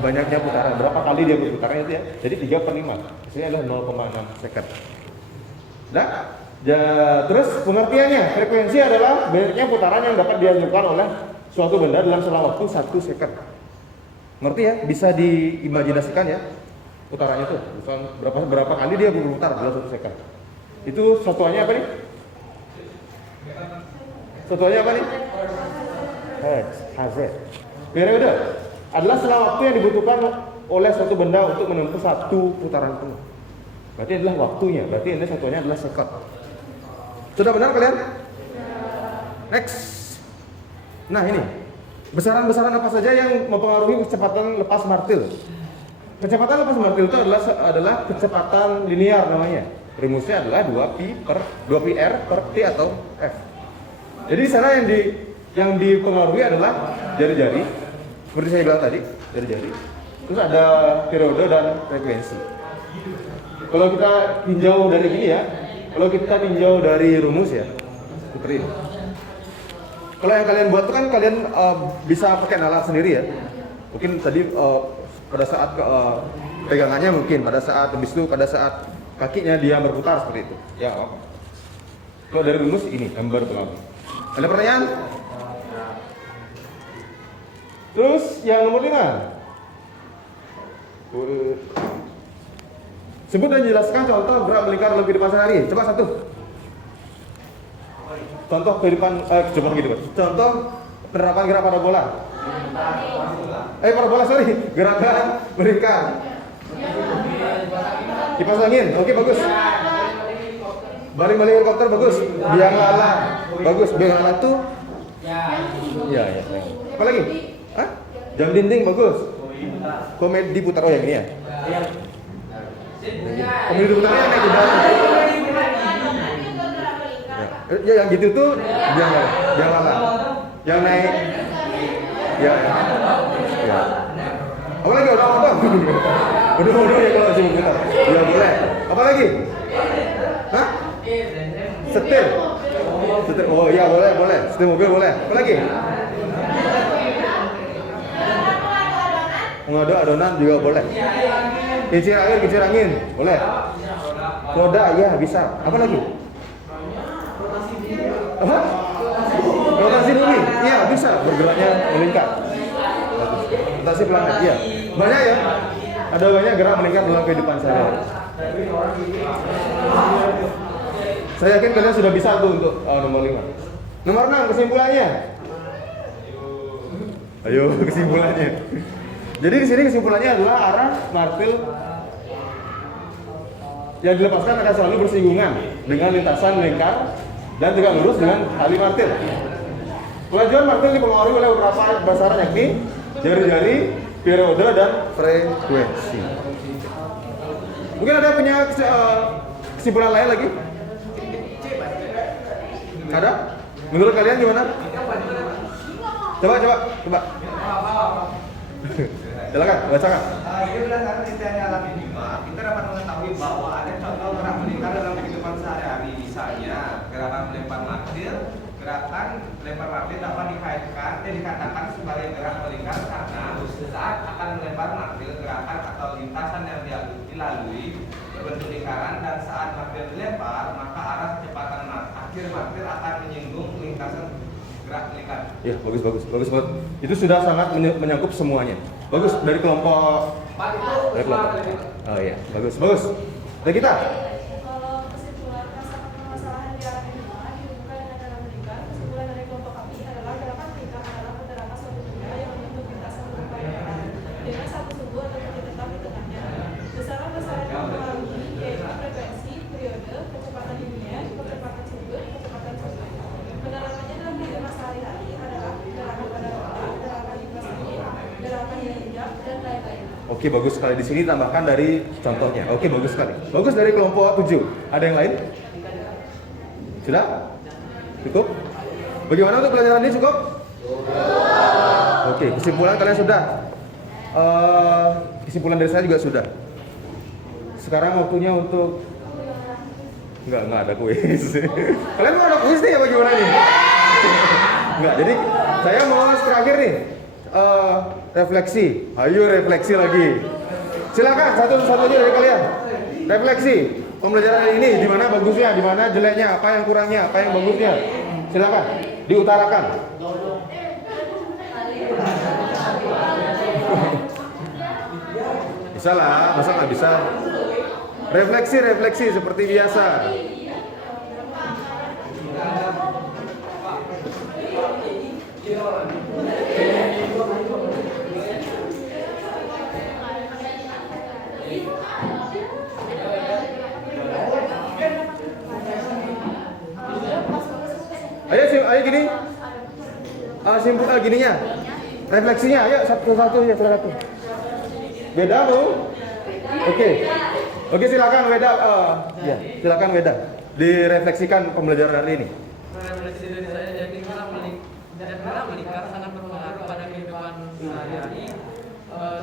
banyaknya putaran, berapa kali dia berputarnya itu ya. Jadi 3/5, hasilnya adalah 0,6 second. Nah, terus pengertiannya, frekuensi adalah banyaknya putaran yang dapat dihasilkan oleh suatu benda dalam selang waktu 1 second. Ngerti ya? Bisa diimajinasikan ya putarannya itu. Misal berapa kali dia berputar dalam 1 second. Itu satuannya apa nih? Satuannya apa nih? Hertz. Periode adalah selang waktu yang dibutuhkan oleh suatu benda untuk menempuh 1 putaran penuh. Berarti adalah waktunya, berarti ini satuannya adalah second. Sudah benar kalian? Next. Nah ini, besaran-besaran apa saja yang mempengaruhi kecepatan lepas martil? Kecepatan lepas martil itu adalah kecepatan linear namanya. Rumusnya adalah 2πr per t atau f. Jadi di sana yang dipengaruhi adalah jari-jari, seperti saya bilang tadi, jari-jari. Terus ada periode dan frekuensi. Kalau kita tinjau dari gini ya, kalau kita tinjau dari rumus ya, seperti ini. Kalau yang kalian buat itu kan kalian bisa pakai nalar sendiri ya. Mungkin tadi pada saat pegangannya mungkin, pada saat habis itu pada saat kakinya dia berputar seperti itu. Ya apa? Kalau dari rumus ini gambar belakang. Ada pertanyaan? Terus yang nomor 5. Sebut dan jelaskan contoh gerak melingkar dalam kehidupan sehari. Coba satu. Contoh kehidupan, contoh penerapan gerak parabola. Parabola sorry, gerakan melingkar. Kipas angin, oke bagus. Baling-baling helikopter bagus. Biang lala, bagus. Biang lala tuh. Ya. Apa lagi? Hah? Jam dinding bagus. Komedi putar yang ini ya. Komedi putarnya yang naik kuda. Ya, yang gitu tuh biang lala. Yang naik. Ya. Apa lagi udah? Udah ya kalau masih putar. Ya boleh. Apa lagi? Hah? Setir. Oh iya boleh. Setir mobil boleh. Apa lagi? Mengaduk adonan juga boleh. Kincir angin boleh. Roda ya bisa. Apa lagi? Apa? Rotasi bumi. Iya bisa. Bergeraknya melingkar. Rotasi planet. Iya. Banyak ya. Ada banyak gerak melingkar dalam kehidupan saya. Saya yakin kalian sudah bisa tuh untuk nomor 5. Nomor 6 kesimpulannya. Ayo kesimpulannya. Jadi di sini kesimpulannya adalah arah martil yang dilepaskan akan selalu bersinggungan dengan lintasan melingkar dan tegak lurus dengan tali martil. Kelajuan martil dipengaruhi oleh beberapa besaran yakni jari-jari, periode, dan frekuensi. Mungkin ada punya kesimpulan lain lagi? Ada? Menurut kalian gimana? Coba. Silakan, bacakan. Ini berdasarkan detailnya alam lima, kita dapat mengetahui bahwa ada contoh gerak melingkar dalam kehidupan sehari-hari. Misalnya, gerakan melempar martil. Gerakan melempar martil dapat dikatakan sebagai gerak melingkar karena saat akan melempar martil, gerakan atau lintasan yang dilalui berbentuk lingkaran, dan saat martil dilempar, maka arah kecepatan akhir martil akan menyinggung lintasan gerak melingkar. Ya, bagus banget. Itu sudah sangat menyangkut semuanya. Bagus, dari kelompok. Oh iya, bagus. Dan kita? Kalau kesimpulan permasalahan gerakan lima dihubungkan dengan cara melingkar, kesimpulan dari kelompok kami adalah gerakan melingkar adalah pergerakan suatu benda yang membentuk lintasan berupa lingkaran dengan satu sumbu atau titik tetap di tengahnya. Besaran-besaran yang mempengaruhi yaitu frekuensi, periode, kecepatan dunia, kecepatan sumber, kecepatan sumber. Penerapannya dalam kehidupan sehari-hari adalah gerakan pada roda, gerakan lintas angin, gerakan yang injak, dan lain-lain. Oke, bagus sekali. Di sini tambahkan dari contohnya. Oke, bagus sekali. Bagus dari kelompok 7. Ada yang lain? Sudah? Cukup? Bagaimana untuk pelajaran ini cukup? Oke, kesimpulan kalian sudah. Kesimpulan dari saya juga sudah. Sekarang waktunya untuk Enggak ada kuis. Kalian mau ada kuis nih apa gimana nih? Enggak, jadi saya mau terakhir nih. refleksi. Ayo refleksi lagi. Silakan satu-satu aja dari kalian. Refleksi. Pembelajaran ini di mana bagusnya, di mana jeleknya, apa yang kurangnya, apa yang bagusnya. Silakan diutarakan. Bisa lah, masa nggak bisa? Refleksi seperti biasa. Ayo gini. Simpul gininya. Refleksinya, ayo satu-satu ya, satu. Beda Bu? Oke, silakan Weda. Ya, silakan Weda. Direfleksikan pembelajaran hari ini. Refleksi dari saya, jadi gerak melingkar sangat berpengaruh pada kehidupan sehari-hari.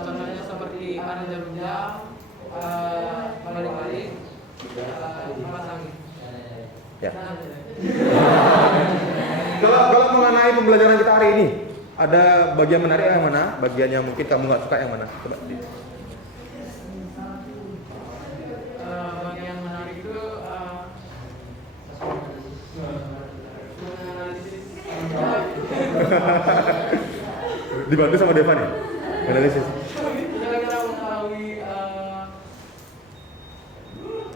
Contohnya seperti ada jarum-jam, balik-balik, kipas angin. Ya. Kalau mengenai pembelajaran kita hari ini, ada bagian menarik yang mana? Bagian yang mungkin kamu nggak suka yang mana? Coba. Bagian menarik itu Dibantu sama Devan ya? Analisis. kira-kira mengetahui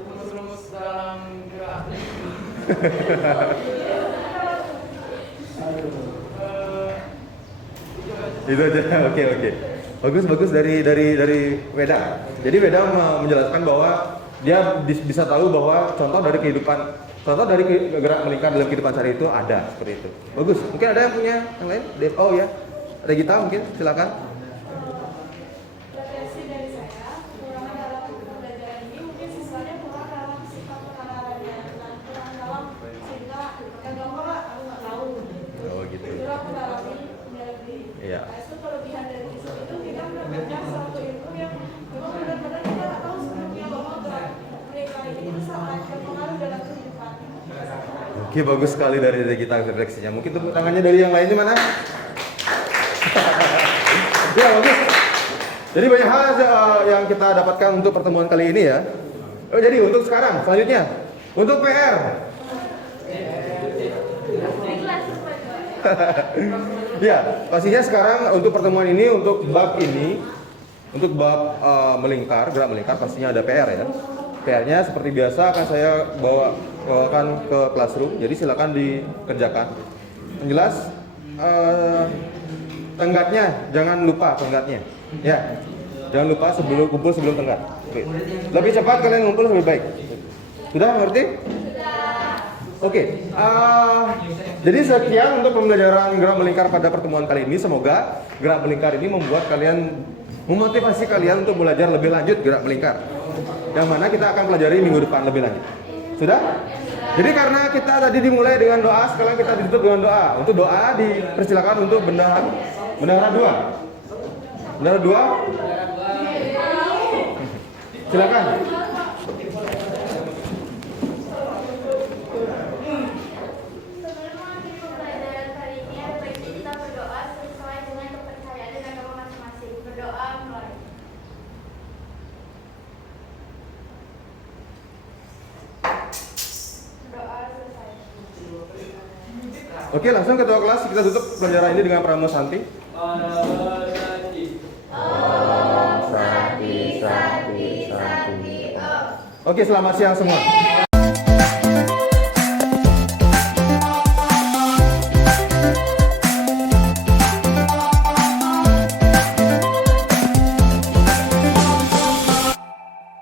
rumus-rumus dalam gerak. Itu aja. Oke. Bagus dari Weda. Jadi Weda menjelaskan bahwa dia bisa tahu bahwa contoh dari gerak melingkar dalam kehidupan sehari itu ada seperti itu. Bagus. Mungkin ada yang punya yang lain? Oh ya. Regita mungkin silakan. Refleksi dari saya, kekurangan dalam pembelajaran ini mungkin siswanya kurang dalam sifat pengenalannya, dan kurang dalam sehingga yang gampang lah aku nggak tahu. Oh gitu. Itu aku dalami lebih. Iya. Nah, itu kelebihan dari siswa itu kita mendapatkan suatu ilmu yang memang benar-benar kita nggak tahu sebelumnya bahwa gerak mereka ini itu sangat berpengaruh dalam kehidupan. Oke, bagus sekali dari kita refleksinya. Mungkin tepuk tangannya dari yang lainnya mana? Ya, bagus. Jadi banyak hal yang kita dapatkan untuk pertemuan kali ini ya. Jadi untuk sekarang, selanjutnya untuk PR. Ya, pastinya sekarang untuk pertemuan ini, untuk bab melingkar, gerak melingkar pastinya ada PR ya. PR-nya seperti biasa akan saya bawakan ke classroom. Jadi silakan dikerjakan. Yang jelas tenggatnya jangan lupa tenggatnya. Ya. Jangan lupa kumpul sebelum tenggat. Oke. Lebih cepat kalian ngumpul lebih baik. Sudah mengerti? Oke. Jadi sekian untuk pembelajaran gerak melingkar pada pertemuan kali ini. Semoga gerak melingkar ini memotivasi kalian untuk belajar lebih lanjut gerak melingkar. Yang mana kita akan pelajari minggu depan lebih lanjut. Sudah? Jadi karena kita tadi dimulai dengan doa, sekarang kita ditutup dengan doa. Untuk doa dipersilakan untuk bendahara 2. Bendahara 2. Silakan. Sebelum mengakhiri pembelajaran kali ini, ada baiknya kita berdoa sesuai dengan kepercayaan dan agama masing-masing. Berdoa mulai. Berdoa selesai. Oke, langsung ketua kelas kita tutup pelajaran ini dengan Pramo Santi. Oke, selamat siang semua.